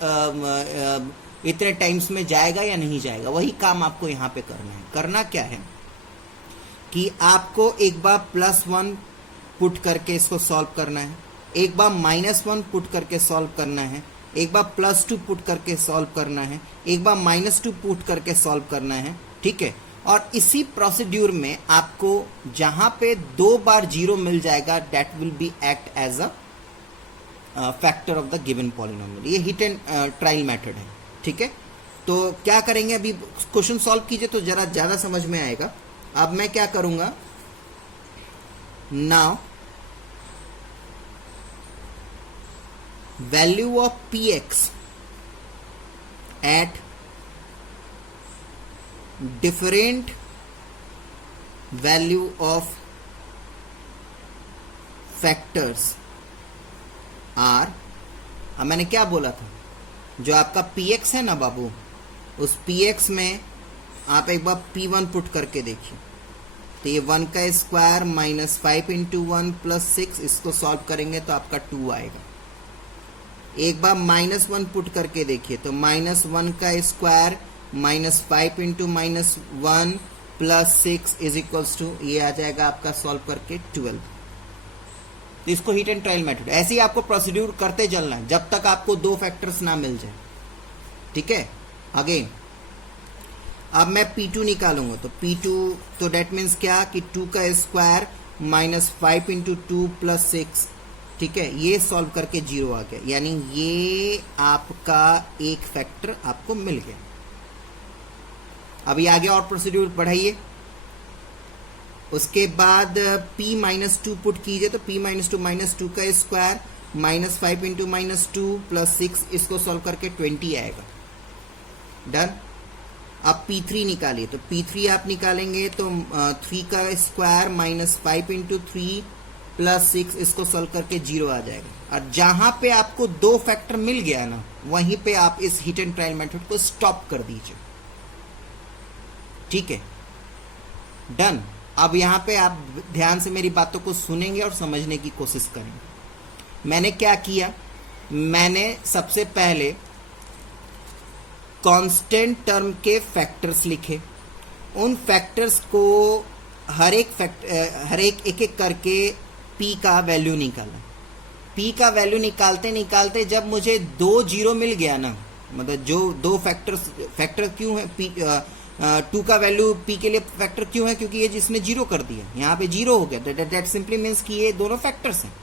इतने टाइम्स में जाएगा या नहीं जाएगा। वही काम आपको यहाँ पे करना है। करना क्या है कि आपको एक बार +1 पुट करके इसको सॉल्व करना है, एक बार -1 पुट करके सॉल्व करना है, एक बार +2 पुट करके सॉल्व करना है, एक बार -2 पुट करके सॉल्व करना है। ठीक है, और इसी प्रोसीड्यूर में आपको जहां पे 2 बार 0 मिल जाएगा, that will be act as a factor of the given polynomial. ये हिट एंड ट्रायल मेथड है। ठीक है, तो क्या करेंगे, अभी क्वेश्चन सॉल्व कीजिए तो जरा ज्यादा समझ में आएगा। अब मैं क्या करूंगा, now value of px at different value of factors are। अब मैंने क्या बोला था जो आपका px है ना बाबू, उस px में आप एक बार p1 पुट करके देखिए, तो ये 1 का स्क्वायर माइनस 5 इंटू 1 प्लस 6, इसको सॉल्व करेंगे तो आपका 2 आएगा। एक बार -1 पुट करके देखिए, तो -1 का square minus 5 into -1 plus 6 is equals to, ये आ जाएगा आपका सॉल्व करके 12। तो इसको हीट एंड ट्रायल मेथड, ऐसे ही आपको प्रोसीड्यूर करते चलना है जब तक आपको 2 फैक्टर्स ना मिल जाए, ठीक है। अगेन अब मैं P2 निकालूंगा, तो P2, तो डेट मीन्स क्या कि 2 का स्क्वायर माइनस 5 इंटू 2 प्लस 6, ठीक है, ये सॉल्व करके 0 आ गया, यानी ये आपका एक फैक्टर आपको मिल गया। अभी आगे और प्रोसीड्यूर बढ़ाइए। उसके बाद p-2 पुट कीजिए, तो p-2 -2 का स्क्वायर माइनस 5 इंटू -2 प्लस 6, इसको सॉल्व करके 20 आएगा। डन। अब P3 निकालिए, तो P3 आप निकालेंगे तो 3 का स्क्वायर माइनस 5 इंटू 3 प्लस 6, इसको सॉल्व करके 0 आ जाएगा। और जहां पे आपको 2 फैक्टर मिल गया ना, वहीं पे आप इस हीट एंड ट्रायल मेथड को स्टॉप कर दीजिए, ठीक है। डन। अब यहां पे आप ध्यान से मेरी बातों को सुनेंगे और समझने की कोशिश करेंगे। मैंने क्या किया, मैंने सबसे पहले कांस्टेंट टर्म के फैक्टर्स लिखे, उन फैक्टर्स को हर एक करके p का वैल्यू निकाला। p का वैल्यू निकालते निकालते जब मुझे 2 0 मिल गया ना, मतलब जो 2 फैक्टर क्यों है, p 2 का वैल्यू p के लिए फैक्टर क्यों है, क्योंकि ये जिसने 0 कर दिया, यहाँ पे 0 हो गया, दैट सिंपली मीन्स कि ये दोनों फैक्टर्स हैं,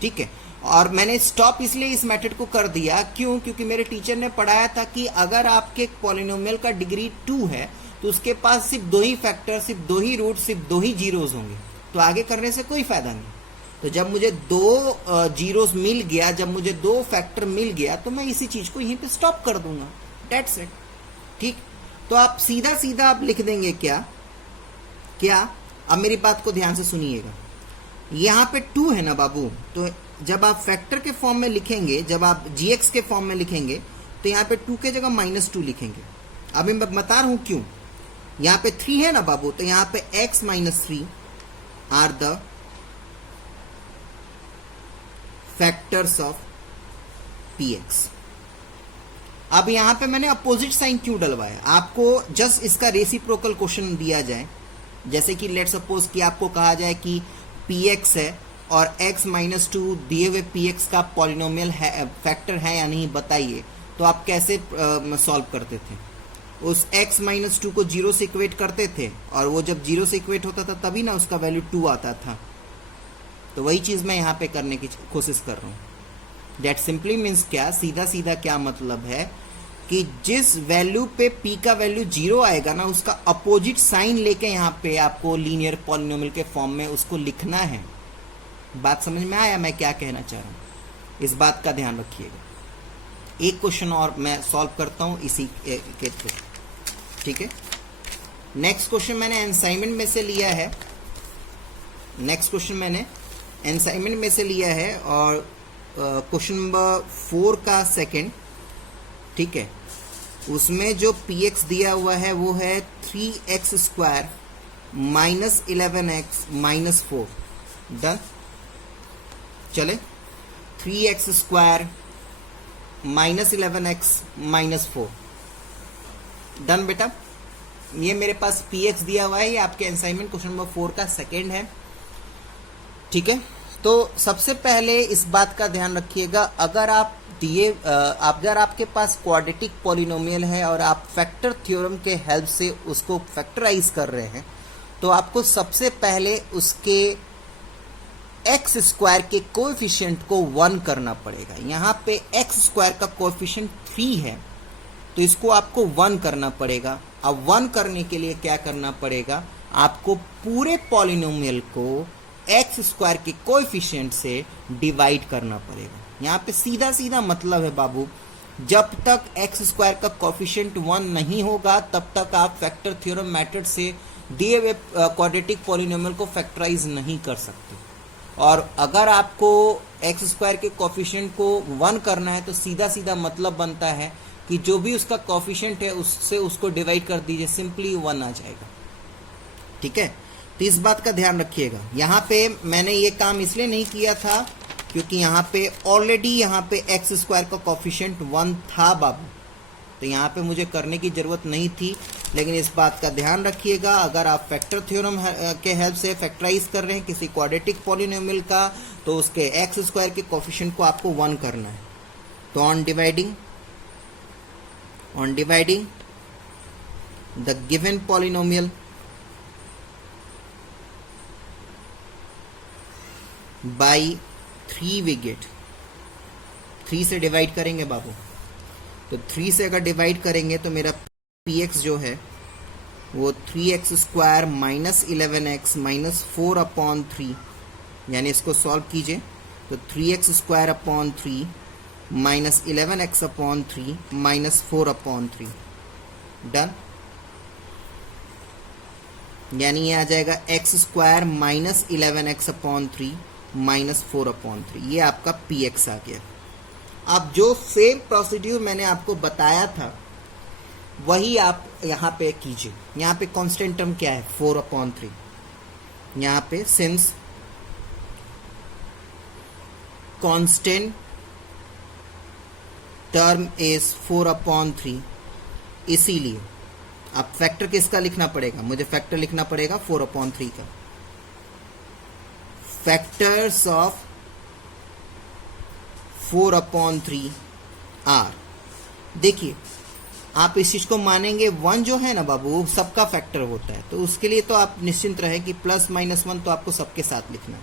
ठीक है। और मैंने स्टॉप इसलिए इस मेथड को कर दिया, क्यों, क्योंकि मेरे टीचर ने पढ़ाया था कि अगर आपके पॉलिनोमियल का डिग्री 2 है तो उसके पास सिर्फ 2 ही फैक्टर, सिर्फ 2 ही रूट, सिर्फ 2 ही जीरोस होंगे, तो आगे करने से कोई फायदा नहीं। तो जब मुझे 2 जीरोस मिल गया, जब मुझे 2 फैक्टर मिल गया, तो मैं इसी चीज को यहीं पे स्टॉप कर दूंगा, दैट्स इट, ठीक। तो आप सीधा सीधा आप लिख देंगे क्या, अब मेरी बात को ध्यान से सुनिएगा। यहाँ पे 2 है ना बाबू, तो जब आप फैक्टर के फॉर्म में लिखेंगे, जब आप gx के फॉर्म में लिखेंगे, तो यहाँ पे 2 के जगह -2 लिखेंगे। अभी मैं बता रहा हूं क्यों। यहाँ पे 3 है ना बाबू, तो यहाँ पे x - 3 are the factors of px। अब यहाँ पे मैंने अपोजिट साइन क्यों डलवाया, आपको जस्ट इसका रेसिप्रोकल क्वेश्चन दिया जाए, जैसे कि लेट सपोज कि आपको कहा जाए कि px है और x - 2 दिए हुए px का पॉलिनोमियल है, फैक्टर है या नहीं बताइए, तो आप कैसे सॉल्व करते थे। उस x - 2 को 0 से इक्वेट करते थे, और वो जब 0 से इक्वेट होता था तभी ना उसका वैल्यू 2 आता था। तो वही चीज मैं यहाँ पे करने की कोशिश कर रहा हूँ। दैट सिंपली मीन्स क्या, सीधा सीधा क्या मतलब है कि जिस वैल्यू पे p का वैल्यू 0 आएगा ना, उसका अपोजिट साइन लेके यहाँ पे आपको लीनियर पॉलिनोमियल के फॉर्म में उसको लिखना है। बात समझ में आया मैं क्या कहना चाह रहा हूँ, इस बात का ध्यान रखिएगा। एक क्वेश्चन और मैं सॉल्व करता हूँ इसी के थ्रू, ठीक है। नेक्स्ट क्वेश्चन मैंने असाइनमेंट में से लिया है, और क्वेश्चन नंबर 4 का सेकंड, ठीक है। उसमें जो px दिया हुआ है वो है 3x square minus 11x minus 4। Done. चले, 3x square minus 11x minus 4। Done बेटा। ये मेरे पास px दिया हुआ है, ये आपके असाइनमेंट क्वेश्चन नंबर 4 का सेकंड है, ठीक है। तो सबसे पहले इस बात का ध्यान रखिएगा, अगर आपके पास क्वाड्रेटिक पॉलिनोमियल है और आप फैक्टर थ्योरम के हेल्प से उसको फैक्टराइज कर रहे हैं, तो आपको सबसे पहले उसके एक्स स्क्वायर के कोएफिशिएंट को 1 करना पड़ेगा। यहाँ पे एक्स स्क्वायर का कोएफिशिएंट 3 है, तो इसको आपको 1 करना पड़ेगा। अब 1 करने के लिए क्या करना पड़ेगा, आपको पूरे पॉलिनोमियल को एक्स स्क्वायर के कोएफिशिएंट से डिवाइड करना पड़ेगा। यहाँ पे सीधा सीधा मतलब है बाबू, जब तक एक्स स्क्वायर का कोएफिशिएंट 1 नहीं होगा तब तक आप फैक्टर थ्योरम मेथड से दिए हुए क्वाड्रेटिक पॉलिनोमियल को फैक्टराइज नहीं कर सकते। और अगर आपको एक्स स्क्वायर के कोफिशिएंट को 1 करना है तो सीधा सीधा मतलब बनता है कि जो भी उसका कोफिशिएंट है उससे उसको डिवाइड कर दीजिए, सिंपली 1 आ जाएगा। ठीक है, तो इस बात का ध्यान रखिएगा। यहाँ पे मैंने ये काम इसलिए नहीं किया था क्योंकि यहाँ पे ऑलरेडी यहाँ पे एक्स स्क्वायर का कोफिशिएंट 1 था बाबू, तो यहाँ पे मुझे करने की ज़रूरत नहीं थी। लेकिन इस बात का ध्यान रखिएगा, अगर आप फैक्टर थ्योरम के हेल्प से फैक्टराइज कर रहे हैं किसी क्वाड्रेटिक पॉलिनोमियल का, तो उसके एक्स स्क्वायर के कोफिशिएंट को आपको 1 करना है। तो on dividing the given polynomial by 3 we get, 3 से डिवाइड करेंगे बाबू, तो 3 से अगर डिवाइड करेंगे तो मेरा px जो है वो 3x square minus 11x minus 4/3, यानी इसको सॉल्व कीजिए तो 3x square upon 3 minus 11x/3 minus 4/3, done. यानी ये आ जाएगा x square minus 11x/3 minus 4/3, ये आपका px आ गया। अब जो सेम प्रोसीड्यूर मैंने आपको बताया था वही आप यहाँ पे कीजिए। यहाँ पे कांस्टेंट टर्म क्या है 4/3, यहाँ पे सिंस कांस्टेंट टर्म इज 4/3, इसीलिए अब फैक्टर किसका लिखना पड़ेगा, मुझे फैक्टर लिखना पड़ेगा 4/3 का। फैक्टर्स ऑफ 4/3 आर, देखिए आप इस चीज को मानेंगे 1 जो है ना बाबू सबका फैक्टर होता है, तो उसके लिए तो आप निश्चिंत रहे कि +-1 तो आपको सबके साथ लिखना है।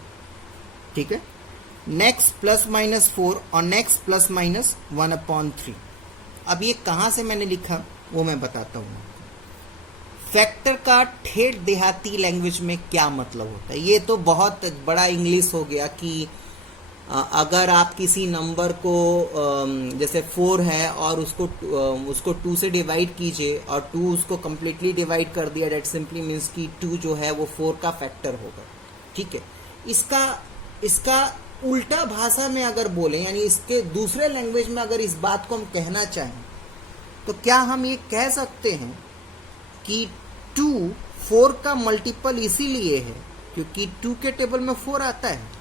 ठीक है, नेक्स्ट +-4 और नेक्स्ट +-1/3। अब ये कहाँ से मैंने लिखा वो मैं बताता हूँ। फैक्टर का ठेठ देहाती लैंग्वेज में क्या मतलब होता है, ये तो बहुत बड़ा इंग्लिश हो गया कि अगर आप किसी नंबर को जैसे 4 है और उसको 2 से डिवाइड कीजिए और 2 उसको कम्प्लीटली डिवाइड कर दिया, डेट सिंपली मीन्स कि 2 जो है वो 4 का फैक्टर होगा। ठीक है, इसका उल्टा भाषा में अगर बोलें, यानी इसके दूसरे लैंग्वेज में अगर इस बात को हम कहना चाहें तो क्या हम ये कह सकते हैं कि 2 4 का मल्टीपल इसीलिए है क्योंकि 2 के टेबल में 4 आता है।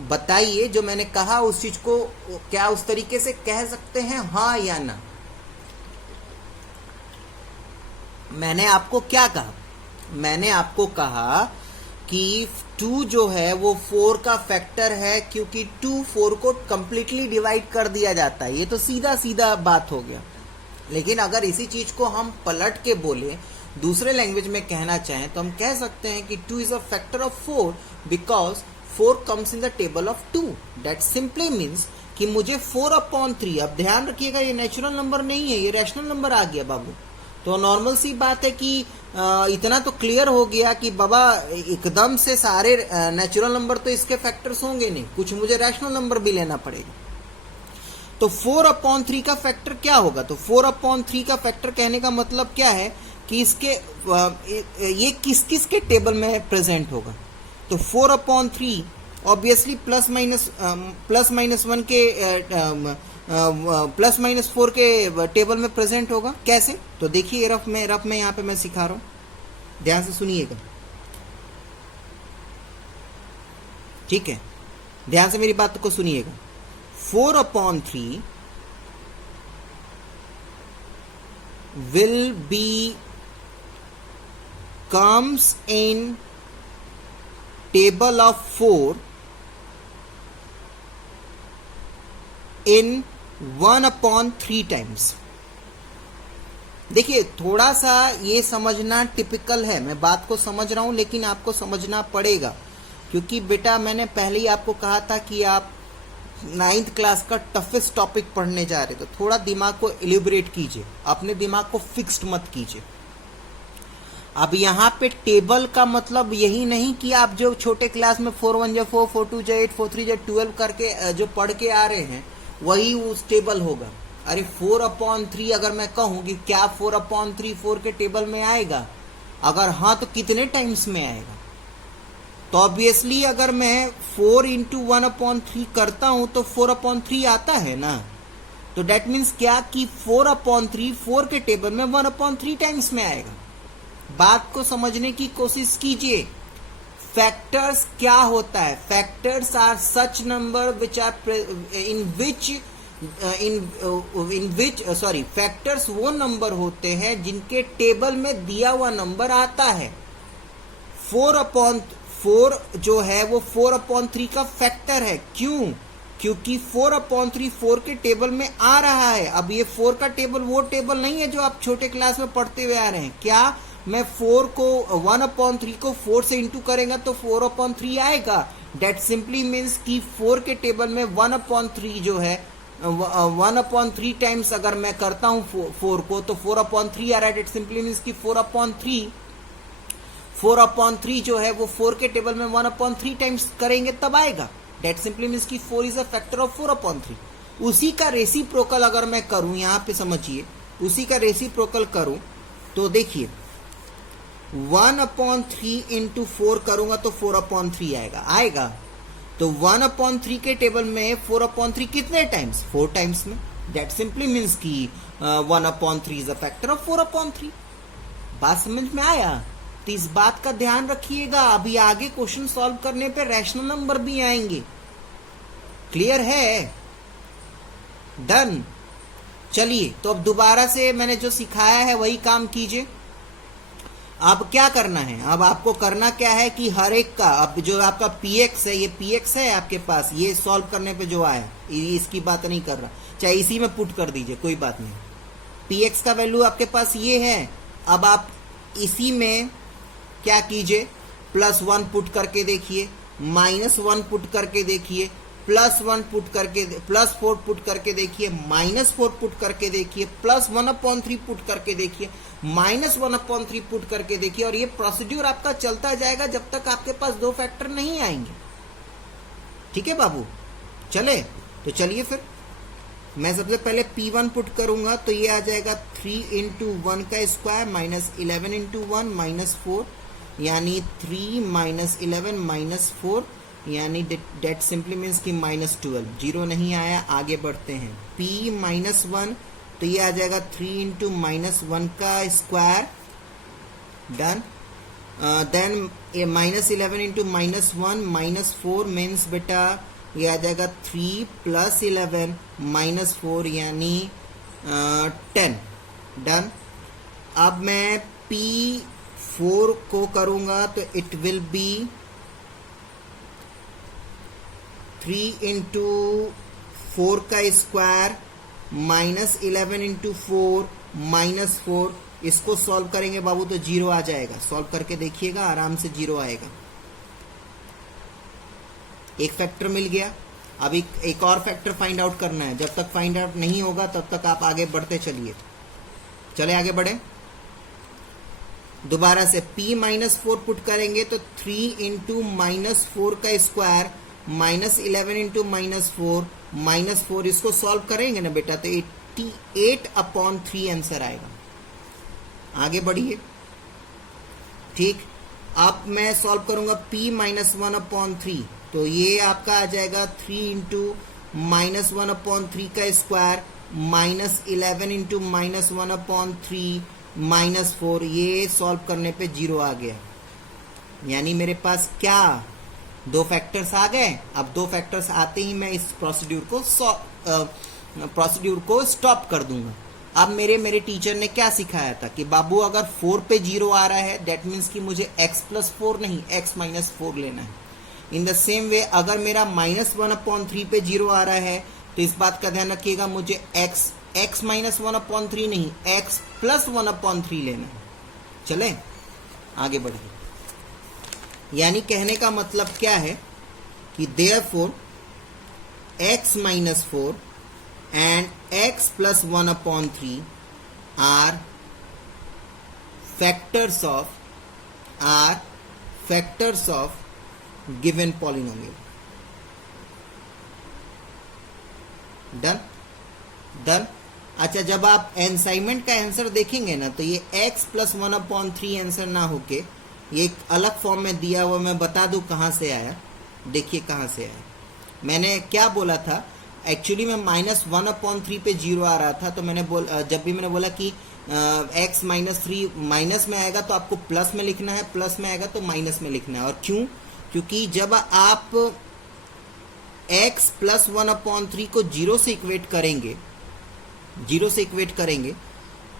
बताइए जो मैंने कहा उस चीज को क्या उस तरीके से कह सकते हैं, हाँ या ना? मैंने आपको क्या कहा, मैंने आपको कहा कि 2 जो है वो 4 का फैक्टर है क्योंकि 2 4 को कंप्लीटली डिवाइड कर दिया जाता है। ये तो सीधा सीधा बात हो गया। लेकिन अगर इसी चीज को हम पलट के बोले, दूसरे लैंग्वेज में कहना चाहें तो हम कह सकते हैं कि 2 is a factor of 4 because 4 comes in the table of 2. That simply means कि मुझे 4/3, अब ध्यान रखिएगा ये नेचुरल नंबर नहीं है, ये रैशनल नंबर आ गया बाबू। तो नॉर्मल सी बात है कि इतना तो क्लियर हो गया कि बाबा एकदम से सारे नेचुरल नंबर तो इसके फैक्टर्स होंगे नहीं, कुछ मुझे रैशनल नंबर भी लेना पड़ेगा। तो 4/3 का फैक्टर क्या होगा, तो 4/3 का फैक्टर कहने का मतलब क्या है कि इसके ये किस किस के टेबल में प्रेजेंट होगा। तो 4/3 ऑब्वियसली +-1 के +-4 के टेबल में प्रेजेंट होगा। कैसे, तो देखिए रफ में यहाँ पे मैं सिखा रहा हूँ, ध्यान से सुनिएगा। ठीक है, ध्यान से मेरी बात को सुनिएगा। 4/3 will be comes in table of 4 in 1/3 times। देखिए थोड़ा सा ये समझना टिपिकल है, मैं बात को समझ रहा हूं लेकिन आपको समझना पड़ेगा क्योंकि बेटा मैंने पहले ही आपको कहा था कि आप 9th क्लास का टफेस्ट टॉपिक पढ़ने जा रहे, तो थोड़ा दिमाग को एलिब्रेट कीजिए, अपने दिमाग को फिक्स्ड मत कीजिए। अब यहाँ पे टेबल का मतलब यही नहीं कि आप जो छोटे क्लास में 4 1 जा 4 4 2 जा 8 4 3 जा 12 करके जो पढ़ के आ रहे हैं वही उस टेबल होगा। अरे 4/3 अगर मैं कहूँ कि क्या 4/3 4 के टेबल में आएगा, अगर हाँ तो कितने टाइम्स में आएगा, तो ऑब्वियसली अगर मैं 4 इंटू 1/3 करता हूं तो 4/3 आता है ना। तो डेट मीन्स क्या कि 4/3 4 के टेबल में 1/3 टाइम्स में आएगा। बात को समझने की कोशिश कीजिए। फैक्टर्स क्या होता है? Factors are such number which are in which factors वो नंबर होते हैं जिनके टेबल में दिया हुआ नंबर आता है। 4/4 जो है वो 4/3 का फैक्टर है। क्यों? क्योंकि 4/3 4 के टेबल में आ रहा है। अब ये 4 का टेबल वो टेबल नहीं है जो आप छोटे क्लास में पढ़ते हुए आ रहे हैं। क्या मैं 1/3 को 4 से इंटू करेंगे तो 4/3 आएगा। डेट सिंपली मीन्स कि 4 के टेबल में 1/3 जो है 1/3 टाइम्स अगर मैं करता हूं 4 को तो 4/3 आ रहा है। डेट सिंपली मीन्स कि 4/3 जो है वो 4 के टेबल में 1/3 टाइम्स करेंगे तब आएगा। डेट सिंपली मीन्स कि 4 इज अ फैक्टर ऑफ 4/3। उसी का रेसिप्रोकल अगर मैं करूं, यहां पे समझिए, उसी का रेसिप्रोकल करूं तो देखिए 1/3 इंटू 4 करूंगा तो 4/3 आएगा। तो 1/3 के टेबल में 4/3 कितने टाइम्स? 4 टाइम्स में। डेट सिंपली मीन्स कि 1/3 इज अ फैक्टर ऑफ 4/3। बात समझ में आया? तो इस बात का ध्यान रखिएगा। अभी आगे क्वेश्चन सॉल्व करने पे रैशनल नंबर भी आएंगे। क्लियर है? डन। चलिए, तो अब दोबारा से मैंने जो सिखाया है वही काम कीजिए। अब क्या करना है? अब आपको करना क्या है कि हर एक का, अब जो आपका px है, ये px है आपके पास, ये सॉल्व करने पे जो आया, इसकी बात नहीं कर रहा, चाहे इसी में पुट कर दीजिए, कोई बात नहीं। px का वैल्यू आपके पास ये है। अब आप इसी में क्या कीजिए, +1 पुट करके देखिए, -1 पुट करके देखिए, +1 पुट करके, +4 पुट करके देखिए, -4 पुट करके देखिए, +1/3 पुट करके देखिए, -1/3 पुट करके देखिए। और ये प्रोसीड्यूर आपका चलता जाएगा जब तक आपके पास 2 फैक्टर नहीं आएंगे। ठीक है बाबू? चले तो चलिए फिर मैं सबसे पहले P1 पुट करूंगा तो ये आ जाएगा 3 इंटू 1 का स्क्वायर -11 इंटू 1 -4, यानी 3 -11 -4, यानी डेट सिंपली मीन्स कि -12। जीरो नहीं आया, आगे बढ़ते हैं। P-1 तो ये आ जाएगा 3 इंटू -1 का square, done. Then -11 into -1 -4 means बेटा ये आ जाएगा 3 + 11 -4 यानी 10, डन। अब मैं P4 को करूंगा तो इट विल बी 3 इंटू 4 का स्क्वायर -11 इंटू 4 -4। इसको सॉल्व करेंगे बाबू तो 0 आ जाएगा। सॉल्व करके देखिएगा, आराम से 0 आएगा। एक फैक्टर मिल गया। अब एक और फैक्टर फाइंड आउट करना है। जब तक फाइंड आउट नहीं होगा तब तक आप आगे बढ़ते चलिए। चले आगे बढ़े। दोबारा से P-4 पुट करेंगे तो 3 इंटू -4 का स्क्वायर -11 इंटू -4 -4। इसको सॉल्व करेंगे ना बेटा तो 88/3 आंसर आएगा। आगे बढ़िए। ठीक, अब मैं सॉल्व करूंगा P-1/3 तो ये आपका आ जाएगा 3 इंटू -1/3 का स्क्वायर -11 इंटू -1/3 -4। ये सॉल्व करने पे 0 आ गया। यानी मेरे पास क्या 2 फैक्टर्स आ गए। अब 2 फैक्टर्स आते ही मैं इस प्रोसीड्यूर को स्टॉप कर दूंगा। अब मेरे टीचर ने क्या सिखाया था कि बाबू अगर 4 पे 0 आ रहा है डेट मीन्स कि मुझे x+4 नहीं x-4 लेना है। इन द सेम वे अगर मेरा -1/3 पे 0 आ रहा है तो इस बात का ध्यान रखिएगा, मुझे x-1/3 नहीं x+1/3 लेना है। चले आगे बढ़िए। यानी कहने का मतलब क्या है कि therefore x-4 and x+1/3 are factors of given polynomial. Done. अच्छा, जब आप असाइनमेंट का आंसर देखेंगे ना तो ये x+1/3 आंसर ना होके ये एक अलग फॉर्म में दिया हुआ, मैं बता दूं कहाँ से आया। देखिए कहाँ से आया। मैंने क्या बोला था, एक्चुअली में -1/3 पे 0 आ रहा था, तो मैंने जब भी मैंने बोला कि x -3 माइनस में आएगा तो आपको प्लस में लिखना है, प्लस में आएगा तो माइनस में लिखना है। और क्यों? क्योंकि जब आप x + 1/3 को 0 से इक्वेट करेंगे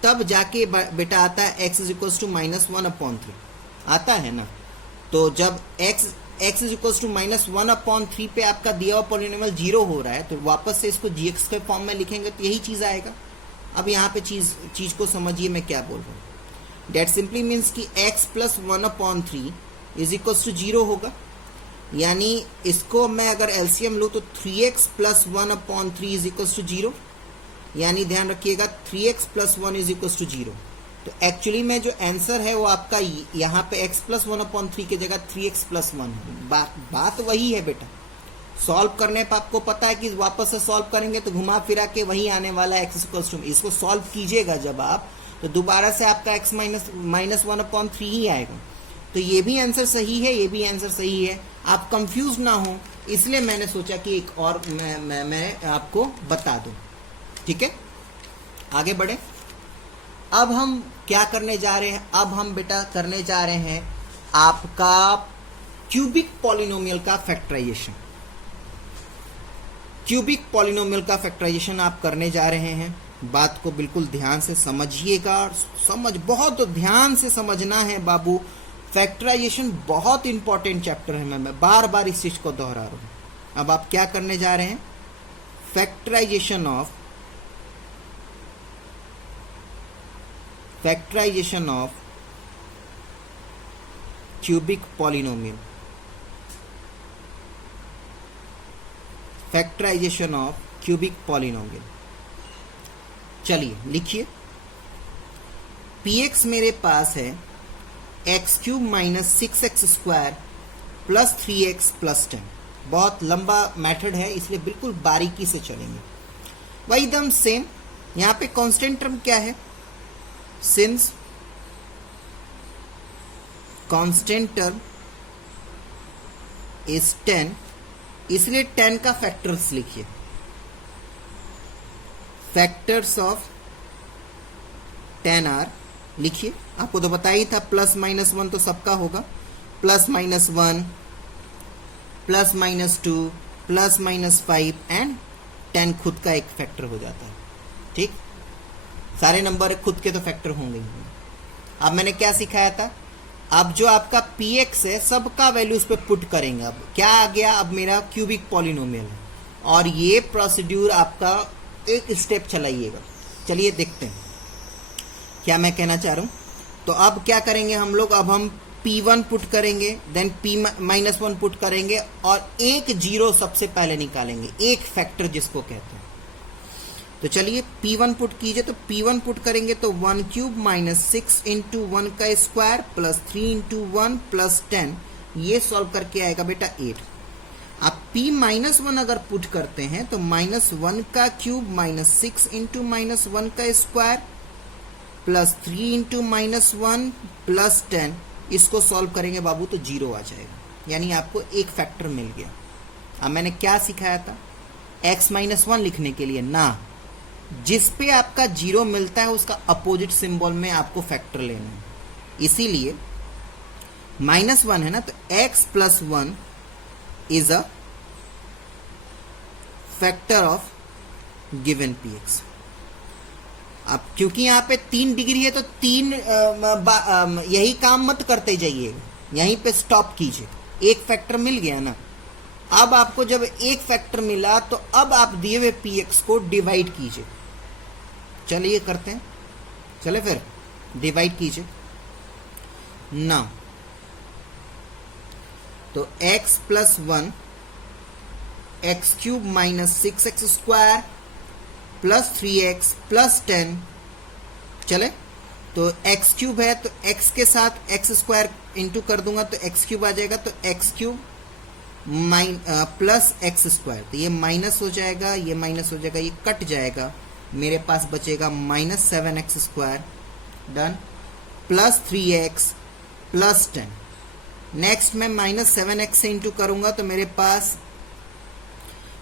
तब जाके बेटा आता है x = -1/3 आता है ना। तो जब x = -1/3 पे आपका दिया हुआ पॉलिनोमियल 0 हो रहा है, तो वापस से इसको gx के फॉर्म में लिखेंगे तो यही चीज़ आएगा। अब यहाँ पे चीज़ को समझिए मैं क्या बोल रहा हूँ। डेट सिंपली मीन्स कि x + 1/3 = 0 होगा। यानी इसको मैं अगर एलसीएम लूँ तो 3x + 1/3 = 0। यानी ध्यान रखिएगा 3x + 1 = 0। तो एक्चुअली में जो आंसर है वो आपका यहाँ पे x + 1/3 की जगह 3x + 1 है। बात वही है बेटा। सॉल्व करने पर आपको पता है कि वापस से सॉल्व करेंगे तो घुमा फिरा के वही आने वाला है x = इसको सॉल्व कीजिएगा जब आप, तो दोबारा से आपका x -1/3 ही आएगा। तो ये भी आंसर सही है, ये भी आंसर सही है। आप कंफ्यूज ना हो, इसलिए मैंने सोचा कि एक और मैं आपको बता दूं। ठीक है, आगे बढ़े। अब हम क्या करने जा रहे हैं? अब हम बेटा करने जा रहे हैं आपका क्यूबिक पॉलिनोमियल का फैक्टराइजेशन। क्यूबिक पॉलिनोमियल का फैक्टराइजेशन आप करने जा रहे हैं। बात को बिल्कुल ध्यान से समझिएगा, बहुत ध्यान से समझना है बाबू। फैक्टराइजेशन बहुत इंपॉर्टेंट चैप्टर है, मैं बार बार इस चीज को दोहरा रहा हूं। अब आप क्या करने जा रहे हैं? Factorization of cubic polynomial. Factorization of cubic polynomial. चलिए लिखिए। px मेरे पास है x³ - 6x² + 3x + 10। बहुत लंबा मेथड है, इसलिए बिल्कुल बारीकी से चलेंगे। वही एकदम सेम। यहाँ पे कांस्टेंट टर्म क्या है? सिंस कांस्टेंट टर्म इज 10, इसलिए 10 का फैक्टर्स लिखिए। फैक्टर्स ऑफ 10 आर लिखिए। आपको तो पता ही था +-1 तो सबका होगा। +-1, +-2, +-5 एंड 10 खुद का एक फैक्टर हो जाता है। ठीक, सारे नंबर खुद के तो फैक्टर होंगे ही। अब मैंने क्या सिखाया था? अब जो आपका px है सबका वैल्यू उस पर पुट करेंगे। अब क्या आ गया? अब मेरा क्यूबिक पॉलिनोमियल है, और ये प्रोसीड्यूर आपका एक स्टेप चलाइएगा। चलिए देखते हैं क्या मैं कहना चाह रहा हूं। तो अब क्या करेंगे हम लोग? अब हम p1 पुट करेंगे, देन p-1 पुट करेंगे, और एक 0 सबसे पहले निकालेंगे, एक फैक्टर जिसको कहते हैं। तो चलिए p1 पुट कीजिए। तो p1 पुट करेंगे तो 1³ - 6 × 1 का स्क्वायर + 3 × 1 + 10, ये सॉल्व करके आएगा बेटा 8। अब p-1 अगर पुट करते हैं तो -1³ - 6 × -1 का स्क्वायर + 3 × -1 + 10, इसको सॉल्व करेंगे बाबू तो 0 आ जाएगा। यानी आपको एक फैक्टर मिल गया। अब मैंने क्या सिखाया था? x-1 लिखने के लिए ना, जिस पे आपका 0 मिलता है उसका अपोजिट सिंबल में आपको फैक्टर लेना है। इसीलिए -1 है ना, तो x + 1 is a factor of given px। अब क्योंकि यहाँ पे 3 डिग्री है तो 3 यही काम मत करते जाइएगा, यहीं पे स्टॉप कीजिए। एक फैक्टर मिल गया ना। अब आपको जब एक फैक्टर मिला तो अब आप दिए हुए px को डिवाइड कीजिए। चलिए करते हैं। चले फिर डिवाइड कीजिए ना। तो x + 1 x³ - 6x² + 3x + 10। चले, तो x³ है तो x के साथ x² इंटू कर दूंगा तो x³ आ जाएगा। तो x³ + x², तो ये माइनस हो जाएगा, ये माइनस हो जाएगा, ये कट जाएगा। मेरे पास बचेगा -7x²। Done, + 3x + 10। नेक्स्ट मैं -7x से इंटू करूंगा तो मेरे पास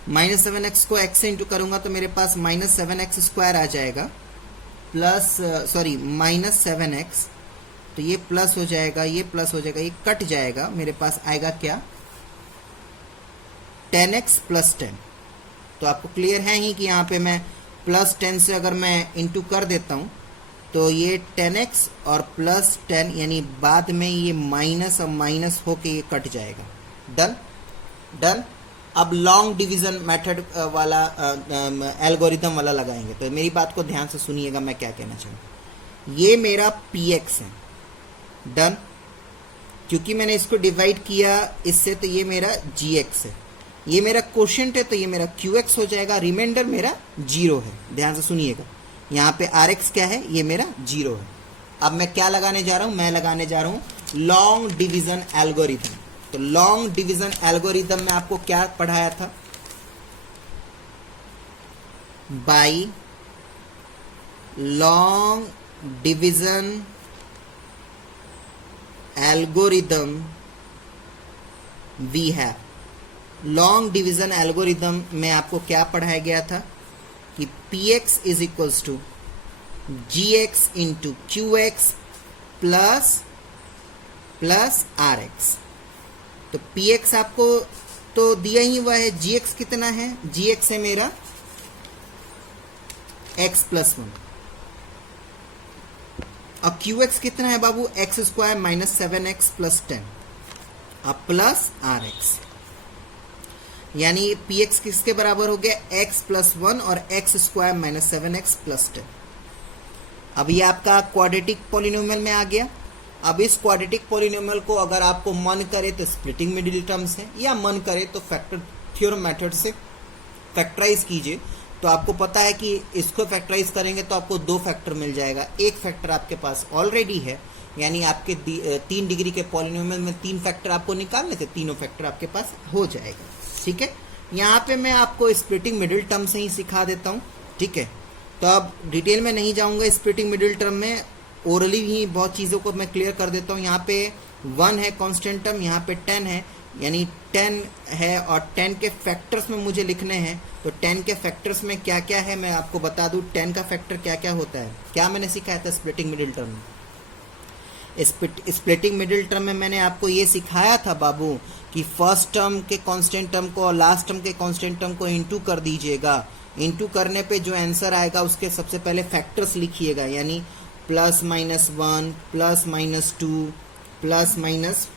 -7x को x से इंटू करूंगा तो मेरे पास -7x² आ जाएगा, प्लस सॉरी -7x, तो ये प्लस हो जाएगा, ये प्लस हो जाएगा, ये कट जाएगा, मेरे पास आएगा क्या 10x + 10। तो आपको क्लियर है ही कि यहाँ पे मैं +10 से अगर मैं इंटू कर देता हूँ तो ये 10x और +10 यानी बाद में ये माइनस और माइनस होके ये कट जाएगा। Done done. अब लॉन्ग डिवीजन मेथड वाला एल्गोरिदम वाला लगाएंगे। तो मेरी बात को ध्यान से सुनिएगा मैं क्या कहना चाहूँ। ये मेरा px है, डन। क्योंकि मैंने इसको डिवाइड किया इससे तो ये मेरा gx है, ये मेरा क्वोशिएंट है तो ये मेरा qx हो जाएगा, रिमाइंडर मेरा 0 है। ध्यान से सुनिएगा, यहाँ पे rx क्या है, ये मेरा 0 है। अब मैं क्या लगाने जा रहा हूँ, मैं लगाने जा रहा हूँ लॉन्ग डिवीजन एल्गोरिथम। तो लॉन्ग डिवीजन एल्गोरिथम में आपको क्या पढ़ाया था, by long division algorithm we have. Long division algorithm में आपको क्या पढ़ाया गया था कि px is equals to gx into qx plus rx। तो px आपको तो दिया ही हुआ है, gx कितना है, gx है मेरा x + 1 और qx कितना है बाबू, x² - 7x + 10 अब प्लस rx, यानी px किसके बराबर हो गया, x + 1 और x² - 7x + 10। अब ये आपका क्वाड्रेटिक पॉलिनोमियल में आ गया। अब इस क्वाड्रेटिक पॉलिनोमियल को अगर आपको मन करे तो स्प्लिटिंग मिडिल टर्म से, या मन करे तो फैक्टर थ्योरम मेथड से फैक्टराइज कीजिए। तो आपको पता है कि इसको फैक्टराइज करेंगे तो आपको 2 फैक्टर मिल जाएगा। एक फैक्टर आपके पास ऑलरेडी है, यानी आपके 3 डिग्री के पॉलिनोमियल में 3 फैक्टर आपको निकालने थे, तीनों फैक्टर आपके पास हो जाएगा। ठीक है, यहाँ पे मैं आपको स्प्लिटिंग मिडिल टर्म से ही सिखा देता हूँ। ठीक है, तो अब डिटेल में नहीं जाऊँगा स्प्लिटिंग मिडिल टर्म में, ओरली ही बहुत चीज़ों को मैं क्लियर कर देता हूँ। यहाँ पे 1 है कांस्टेंट टर्म, यहाँ पे 10 है, यानी 10 है और 10 के फैक्टर्स में मुझे लिखने हैं। तो 10 के फैक्टर्स में क्या क्या है मैं आपको बता दूँ। 10 का फैक्टर क्या क्या होता है, क्या मैंने सिखाया था स्प्लिटिंग मिडिल टर्म में। स्प्लिटिंग मिडिल टर्म में मैंने आपको ये सिखाया था बाबू कि फर्स्ट टर्म के कांस्टेंट टर्म को और लास्ट टर्म के कांस्टेंट टर्म को इंटू कर दीजिएगा। इंटू करने पे जो आंसर आएगा उसके सबसे पहले फैक्टर्स लिखिएगा, यानी +-1 +-2 +-5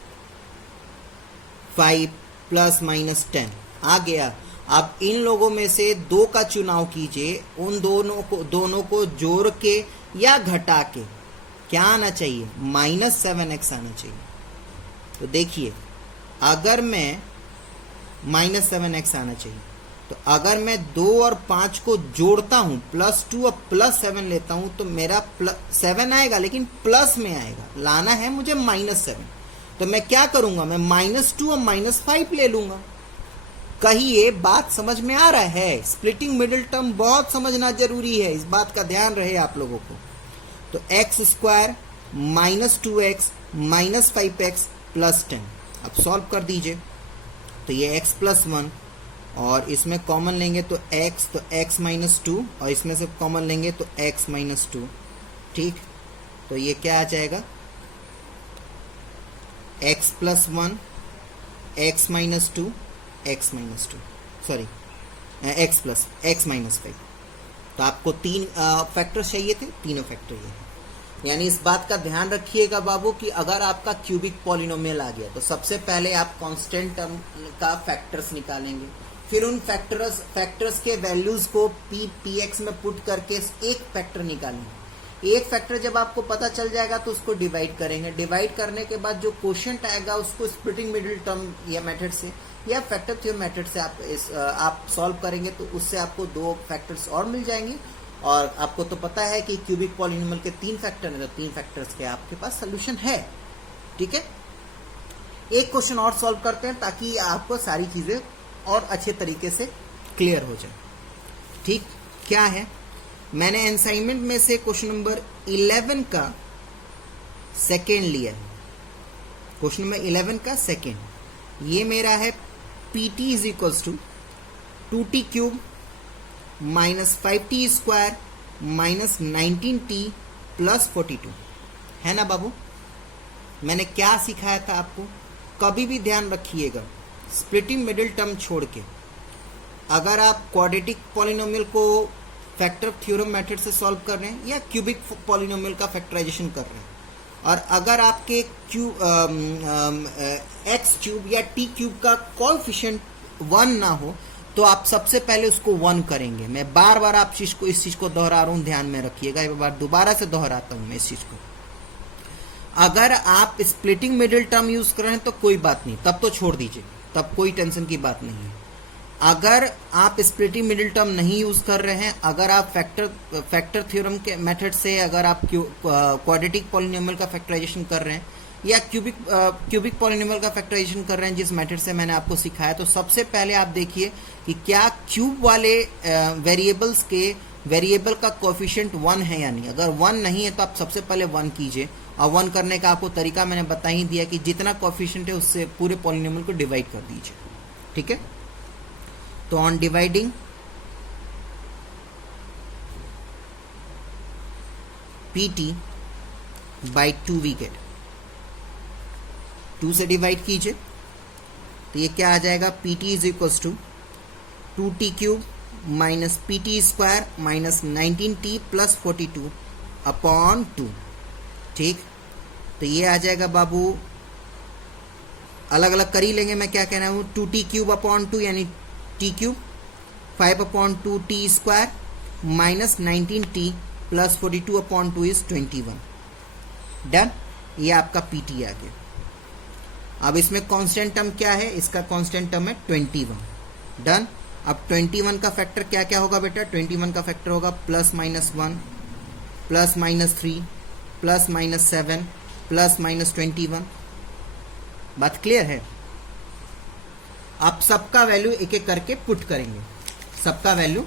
+-10 आ गया। अब इन लोगों में से 2 का चुनाव कीजिए, उन दोनों को जोड़ के या घटा के क्या आना चाहिए, -7x आना चाहिए। तो देखिए अगर मैं -7x आना चाहिए, तो अगर मैं 2 और 5 को जोड़ता हूं +2 और +7 लेता हूं तो मेरा 7 आएगा, लेकिन प्लस में आएगा। लाना है मुझे -7, तो मैं क्या करूंगा, मैं -2 और -5 ले लूंगा। कहिए बात समझ में आ रहा है। स्प्लिटिंग मिडिल टर्म बहुत समझना जरूरी है, इस बात का ध्यान रहे आप लोगों को। तो x² -2x -5x + 10 अब सॉल्व कर दीजिए। तो ये x + 1 और इसमें कॉमन लेंगे तो x, तो x - 2 और इसमें से कॉमन लेंगे तो x - 2। ठीक, तो ये क्या आ जाएगा, x + 1 x - 2 x - 2 sorry x -5। तो आपको 3 फैक्टर चाहिए थे, तीनों फैक्टर ये है। यानी इस बात का ध्यान रखिएगा बाबू कि अगर आपका क्यूबिक पॉलिनोमियल आ गया तो सबसे पहले आप कांस्टेंट टर्म का फैक्टर्स निकालेंगे, फिर उन फैक्टर्स के वैल्यूज को px में पुट करके एक फैक्टर निकालेंगे। एक फैक्टर जब आपको पता चल जाएगा तो उसको डिवाइड करेंगे। डिवाइड करने के बाद जो क्वोशिएंट आएगा उसको स्प्लिटिंग मिडिल टर्म या मेथड से या फैक्टर थ्योरम मेथड से आप सॉल्व करेंगे, तो उससे आपको 2 फैक्टर्स और मिल जाएंगे। और आपको तो पता है कि क्यूबिक पॉलिनोमियल के 3 फैक्टर हैं, तो 3 फैक्टर्स के आपके पास सोल्यूशन है। ठीक है, एक क्वेश्चन और सॉल्व करते हैं ताकि आपको सारी चीजें और अच्छे तरीके से क्लियर हो जाए। ठीक, क्या है, मैंने असाइनमेंट में से क्वेश्चन नंबर 11 का सेकेंड लिया है। क्वेश्चन नंबर 11 का सेकेंड, ये मेरा है P T is equals to 2t cube minus 5t square minus 19t plus 42, है ना बाबू। मैंने क्या सिखाया था आपको, कभी भी ध्यान रखिएगा, स्प्लिटिंग मिडिल टर्म छोड़ के अगर आप क्वाड्रेटिक पॉलिनोमियल को फैक्टर थ्योरम मेथड से सॉल्व कर रहे हैं या क्यूबिक पॉलिनोमियल का फैक्टराइजेशन कर रहे हैं, और अगर आपके एक्स क्यूब या टी क्यूब का कोएफिशिएंट 1 ना हो तो आप सबसे पहले उसको 1 करेंगे। मैं बार बार आप इस चीज को दोहरा रहा हूं, ध्यान में रखिएगा, एक बार दोबारा से दोहराता हूं मैं इस चीज को। अगर आप स्प्लिटिंग मिडिल टर्म यूज कर रहे हैं तो कोई बात नहीं, तब तो छोड़ दीजिए, तब कोई टेंशन की बात नहीं है। अगर आप स्प्लिटिंग मिडिल टर्म नहीं यूज कर रहे हैं, अगर आप फैक्टर थ्योरम के मेथड से अगर आप क्वाड्रेटिक पॉलिनोमियल का फैक्टराइजेशन कर रहे हैं या क्यूबिक पॉलिनोमियल का फैक्टराइजेशन कर रहे हैं जिस मेथड से मैंने आपको सिखाया, तो सबसे पहले आप देखिए कि क्या क्यूब वाले वेरिएबल्स के वेरिएबल का कोएफिशिएंट 1 है या नहीं। अगर 1 नहीं है तो आप सबसे पहले 1 कीजिए, और 1 करने का आपको तरीका मैंने बता ही दिया कि जितना कोएफिशिएंट है उससे पूरे पॉलिनोमियल को डिवाइड कर दीजिए, ठीक है। तो on dividing pt by 2 we get, 2 से डिवाइड कीजिए तो ये क्या आ जाएगा, pt is equals to 2t cube minus pt square minus 19t plus 42 upon 2, ठीक। तो ये आ जाएगा बाबू, अलग अलग कर ही लेंगे, मैं क्या कह रहा हूँ, 2t क्यूब अपॉन 2 यानी t cube, 5 upon 2t square minus 19t plus 42 upon 2 is 21, done. ये आपका pt आ गया। अब इसमें कांस्टेंट टर्म क्या है, इसका कांस्टेंट टर्म है 21, डन। अब 21 का फैक्टर क्या क्या होगा बेटा, 21 का फैक्टर होगा plus minus 1 plus minus 3 plus minus 7 plus minus 21। बात क्लियर है। आप सबका वैल्यू एक एक करके पुट करेंगे, सबका वैल्यू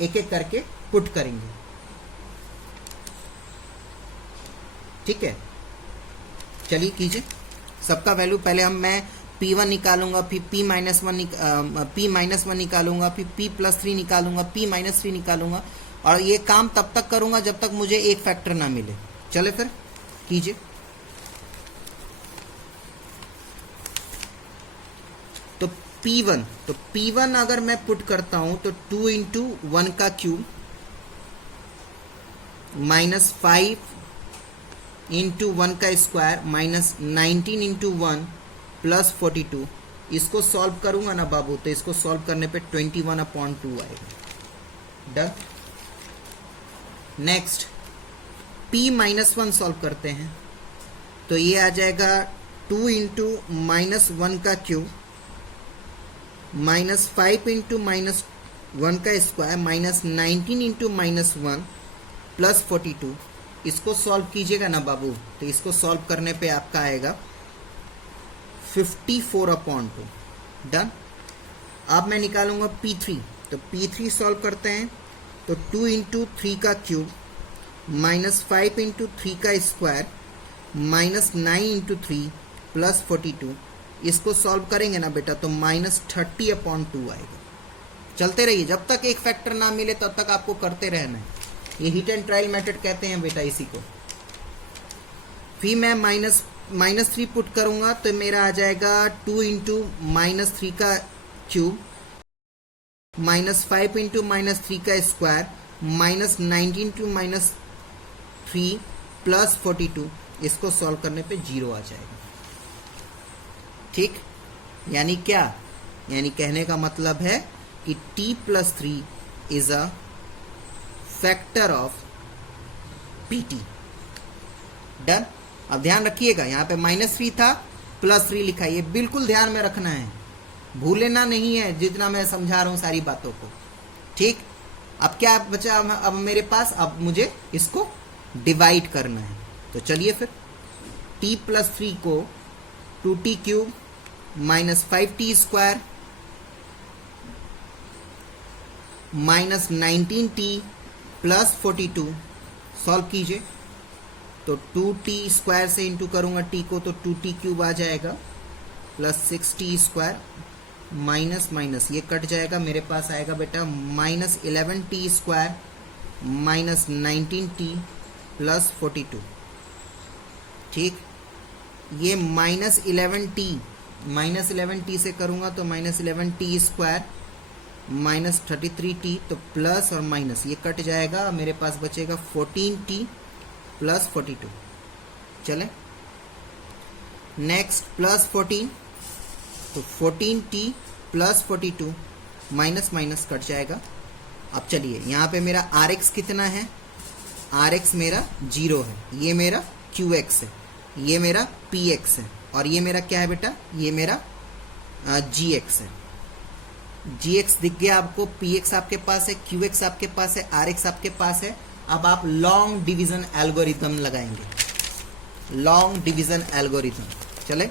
एक एक करके पुट करेंगे, ठीक है। चलिए कीजिए सबका वैल्यू। पहले मैं P1 निकालूंगा, फिर P माइनस वन निकालूंगा, फिर P प्लस 3 निकालूंगा, P माइनस 3 निकालूंगा, और ये काम तब तक करूंगा जब तक मुझे एक फैक्टर ना मिले। चले फिर कीजिए। तो P1 अगर मैं पुट करता हूं तो 2 इंटू 1 का क्यूब माइनस 5 इंटू 1 का स्क्वायर माइनस 19 इंटू 1 प्लस 42, इसको सॉल्व करूंगा ना बाबू, तो इसको सॉल्व करने पे 21 अपॉन 2 आएगा, done. Next P minus 1 solve करते हैं, तो ये आ जाएगा 2 इंटू माइनस 1 का क्यूब माइनस 5 इंटू माइनस 1 का square minus 19 into minus 1 plus 42, इसको सॉल्व कीजिएगा ना बाबू, तो इसको सॉल्व करने पे आपका आएगा 54 अपॉन 2, डन। अब मैं निकालूंगा P3, तो P3 सॉल्व करते हैं, तो 2 इंटू 3 का क्यूब माइनस 5 इंटू 3 का स्क्वायर माइनस 9 इंटू 3 प्लस 42, इसको सॉल्व करेंगे ना बेटा तो माइनस 30 अपॉन 2 आएगा। चलते रहिए, जब तक एक फैक्टर ना मिले तब तक आपको करते रहना है। ये हिट एंड ट्रायल मेथड कहते हैं बेटा इसी को। फिर मैं माइनस 3 पुट करूंगा तो मेरा आ जाएगा 2 इंटू माइनस 3 का क्यूब माइनस 5 इंटू माइनस 3 का square minus 19 into minus 3 plus 42, इसको सॉल्व करने पे 0 आ जाएगा, ठीक। यानी क्या, यानी कहने का मतलब है कि t plus 3 is a factor of pt, done. अब ध्यान रखिएगा, यहाँ पे माइनस 3 था, प्लस 3 लिखा है, ये बिल्कुल ध्यान में रखना है, भूलना नहीं है जितना मैं समझा रहा हूं सारी बातों को, ठीक। अब क्या बचा, अब मेरे पास, अब मुझे इसको डिवाइड करना है, तो चलिए फिर t प्लस 3 को 2t cube minus 5t square minus 19t plus 42 solve कीजिए, तो 2t² से इंटू करूंगा t को तो 2t³ आ जाएगा प्लस 6t² माइनस माइनस ये कट जाएगा, मेरे पास आएगा बेटा minus 11t² minus 19t plus 42। ठीक, ये माइनस 11t से करूंगा तो माइनस 11t² माइनस 33t, तो प्लस और माइनस ये कट जाएगा, मेरे पास बचेगा 14t प्लस 42। चले नेक्स्ट प्लस 14, तो 14t plus 42 minus minus cut जाएगा। अब चलिए यहाँ पे मेरा Rx कितना है, Rx मेरा 0 है, ये मेरा Qx है, ये मेरा Px है, और ये मेरा क्या है बेटा, ये मेरा Gx है। Gx दिख गया आपको, Px आपके पास है, Qx आपके पास है, Rx आपके पास है। अब आप लॉन्ग डिवीजन एल्गोरिथम लगाएंगे, लॉन्ग डिवीजन एल्गोरिथम। चले,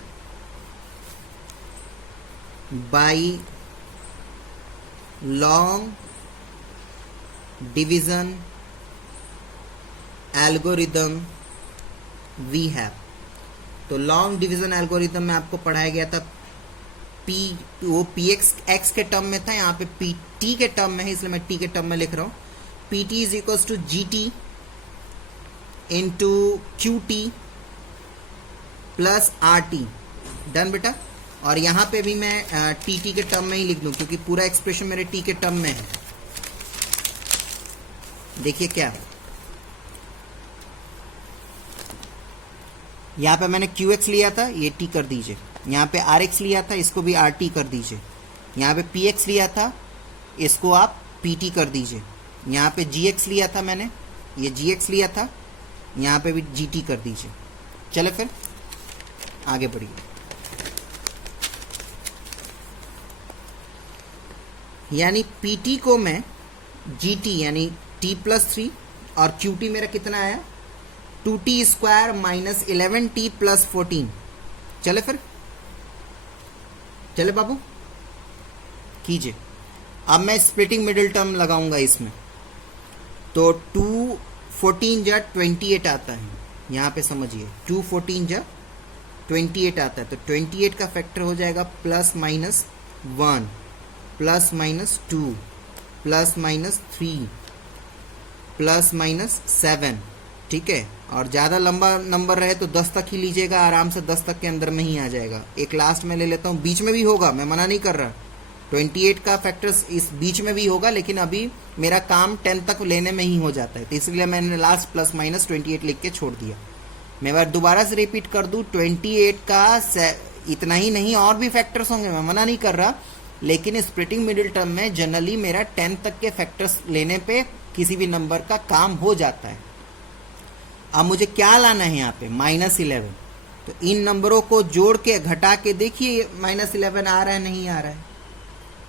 by long division algorithm we have. तो लॉन्ग डिवीजन एल्गोरिथम में आपको पढ़ाया गया था वो px के टर्म में था, यहाँ पे pt के टर्म में है, इसलिए मैं t के टर्म में लिख रहा हूं। pt is equals to gt into qt plus rt। Done बेटा। और यहां पे भी मैं tt के टर्म में ही लिख दूं क्योंकि पूरा एक्सप्रेशन मेरे t के टर्म में है। देखिए क्या, यहां पे मैंने qx लिया था, ये t कर दीजिए। यहाँ पे Rx लिया था, इसको भी RT कर दीजिए। यहाँ पे Px लिया था, इसको आप PT कर दीजिए। यहाँ पे Gx लिया था मैंने, ये Gx लिया था, यहाँ पे भी GT कर दीजिए। चले फिर आगे बढ़िए। यानी PT को मैं GT यानी t+3 और QT मेरा कितना आया 2t² माइनस 11t प्लस 14। चले फिर, चले बाबू कीजिए। अब मैं स्प्लिटिंग मिडिल टर्म लगाऊंगा इसमें, तो 2 14 जा 28 आता है। यहाँ पे समझिए 2 14 जा 28 आता है, तो 28 का फैक्टर हो जाएगा plus minus 1 plus minus 2 plus minus 3 plus minus 7। ठीक है, और ज़्यादा लंबा नंबर रहे तो 10 तक ही लीजिएगा, आराम से 10 तक के अंदर में ही आ जाएगा। एक लास्ट में ले लेता हूँ, बीच में भी होगा, मैं मना नहीं कर रहा, 28 का फैक्टर्स इस बीच में भी होगा, लेकिन अभी मेरा काम 10 तक लेने में ही हो जाता है, तो इसलिए मैंने लास्ट प्लस माइनस 28 लिख के छोड़ दिया। मैं बार दोबारा से रिपीट कर दूँ, 28 का इतना ही नहीं और भी फैक्टर्स होंगे, मैं मना नहीं कर रहा, लेकिन स्प्लिटिंग मिडिल टर्म में जनरली मेरा 10 तक के फैक्टर्स लेने पे किसी भी नंबर का काम हो जाता है। अब मुझे क्या लाना है यहाँ पे -11, तो इन नंबरों को जोड़ के घटा के देखिए -11 आ रहा है नहीं आ रहा है।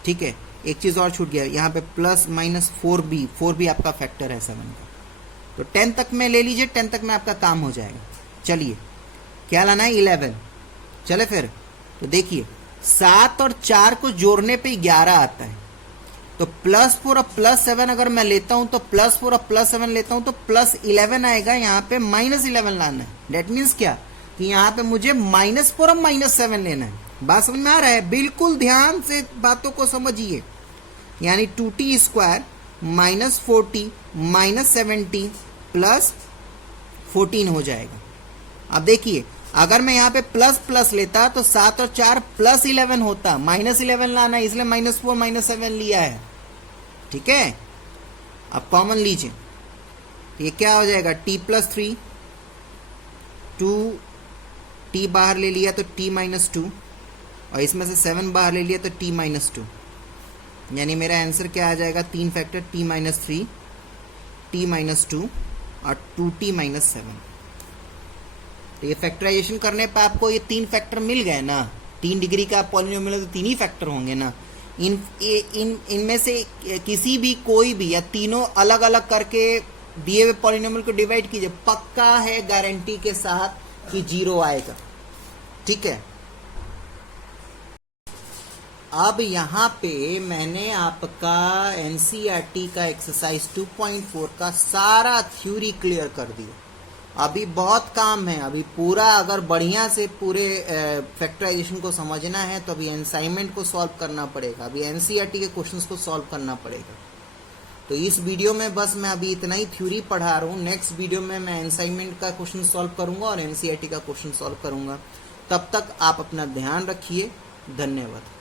ठीक है, एक चीज और छूट गया, यहाँ पे प्लस माइनस 4b आपका फैक्टर है 7 का, तो 10 तक में ले लीजिए, 10 तक में आपका काम हो जाएगा। चलिए क्या लाना है 11। चले फिर, तो देखिए 7 और 4 को जोड़ने पे 11 आता है, तो +4 और +7 अगर मैं लेता हूं तो +4 और +7 लेता हूं तो +11 आएगा, यहाँ पे -11 लाना है। डेट मीन्स क्या कि यहाँ पे मुझे -4 और -7 लेना है। बात समझ में आ रहा है? बिल्कुल ध्यान से बातों को समझिए। यानी 2t² minus 4t minus 7t plus 14 हो जाएगा। अब देखिए अगर मैं यहाँ पे प्लस प्लस लेता तो 7 और 4 +11 होता, -11 लाना है, इसलिए -4 -7 लिया है। ठीक है, अब कॉमन लीजिए, ये क्या हो जाएगा t+3, 2t बाहर ले लिया तो t-2, और इसमें से 7 बाहर ले लिया तो t-2, यानी मेरा आंसर क्या आ जाएगा 3 फैक्टर t-3, t-2 और 2t-7। तो ये फैक्टराइजेशन करने पर आपको ये 3 फैक्टर मिल गए ना, 3 डिग्री का पॉलिनोमियल तो 3 ही फैक्टर होंगे ना। इनमें से किसी भी कोई भी या तीनों अलग अलग करके दिए हुए पॉलिनोमियल को डिवाइड कीजिए, पक्का है गारंटी के साथ कि 0 आएगा। ठीक है, अब यहाँ पे मैंने आपका एनसीईआरटी का एक्सरसाइज 2.4 का सारा थ्योरी क्लियर कर दिया। अभी बहुत काम है, अभी पूरा अगर बढ़िया से पूरे फैक्टराइजेशन को समझना है तो अभी असाइनमेंट को सॉल्व करना पड़ेगा, अभी एनसीईआरटी के क्वेश्चंस को सॉल्व करना पड़ेगा। तो इस वीडियो में बस मैं अभी इतना ही थ्योरी पढ़ा रहा हूँ। नेक्स्ट वीडियो में मैं असाइनमेंट का क्वेश्चन सॉल्व करूंगा और एनसीईआरटी का क्वेश्चन सॉल्व करूंगा। तब तक आप अपना ध्यान रखिए। धन्यवाद।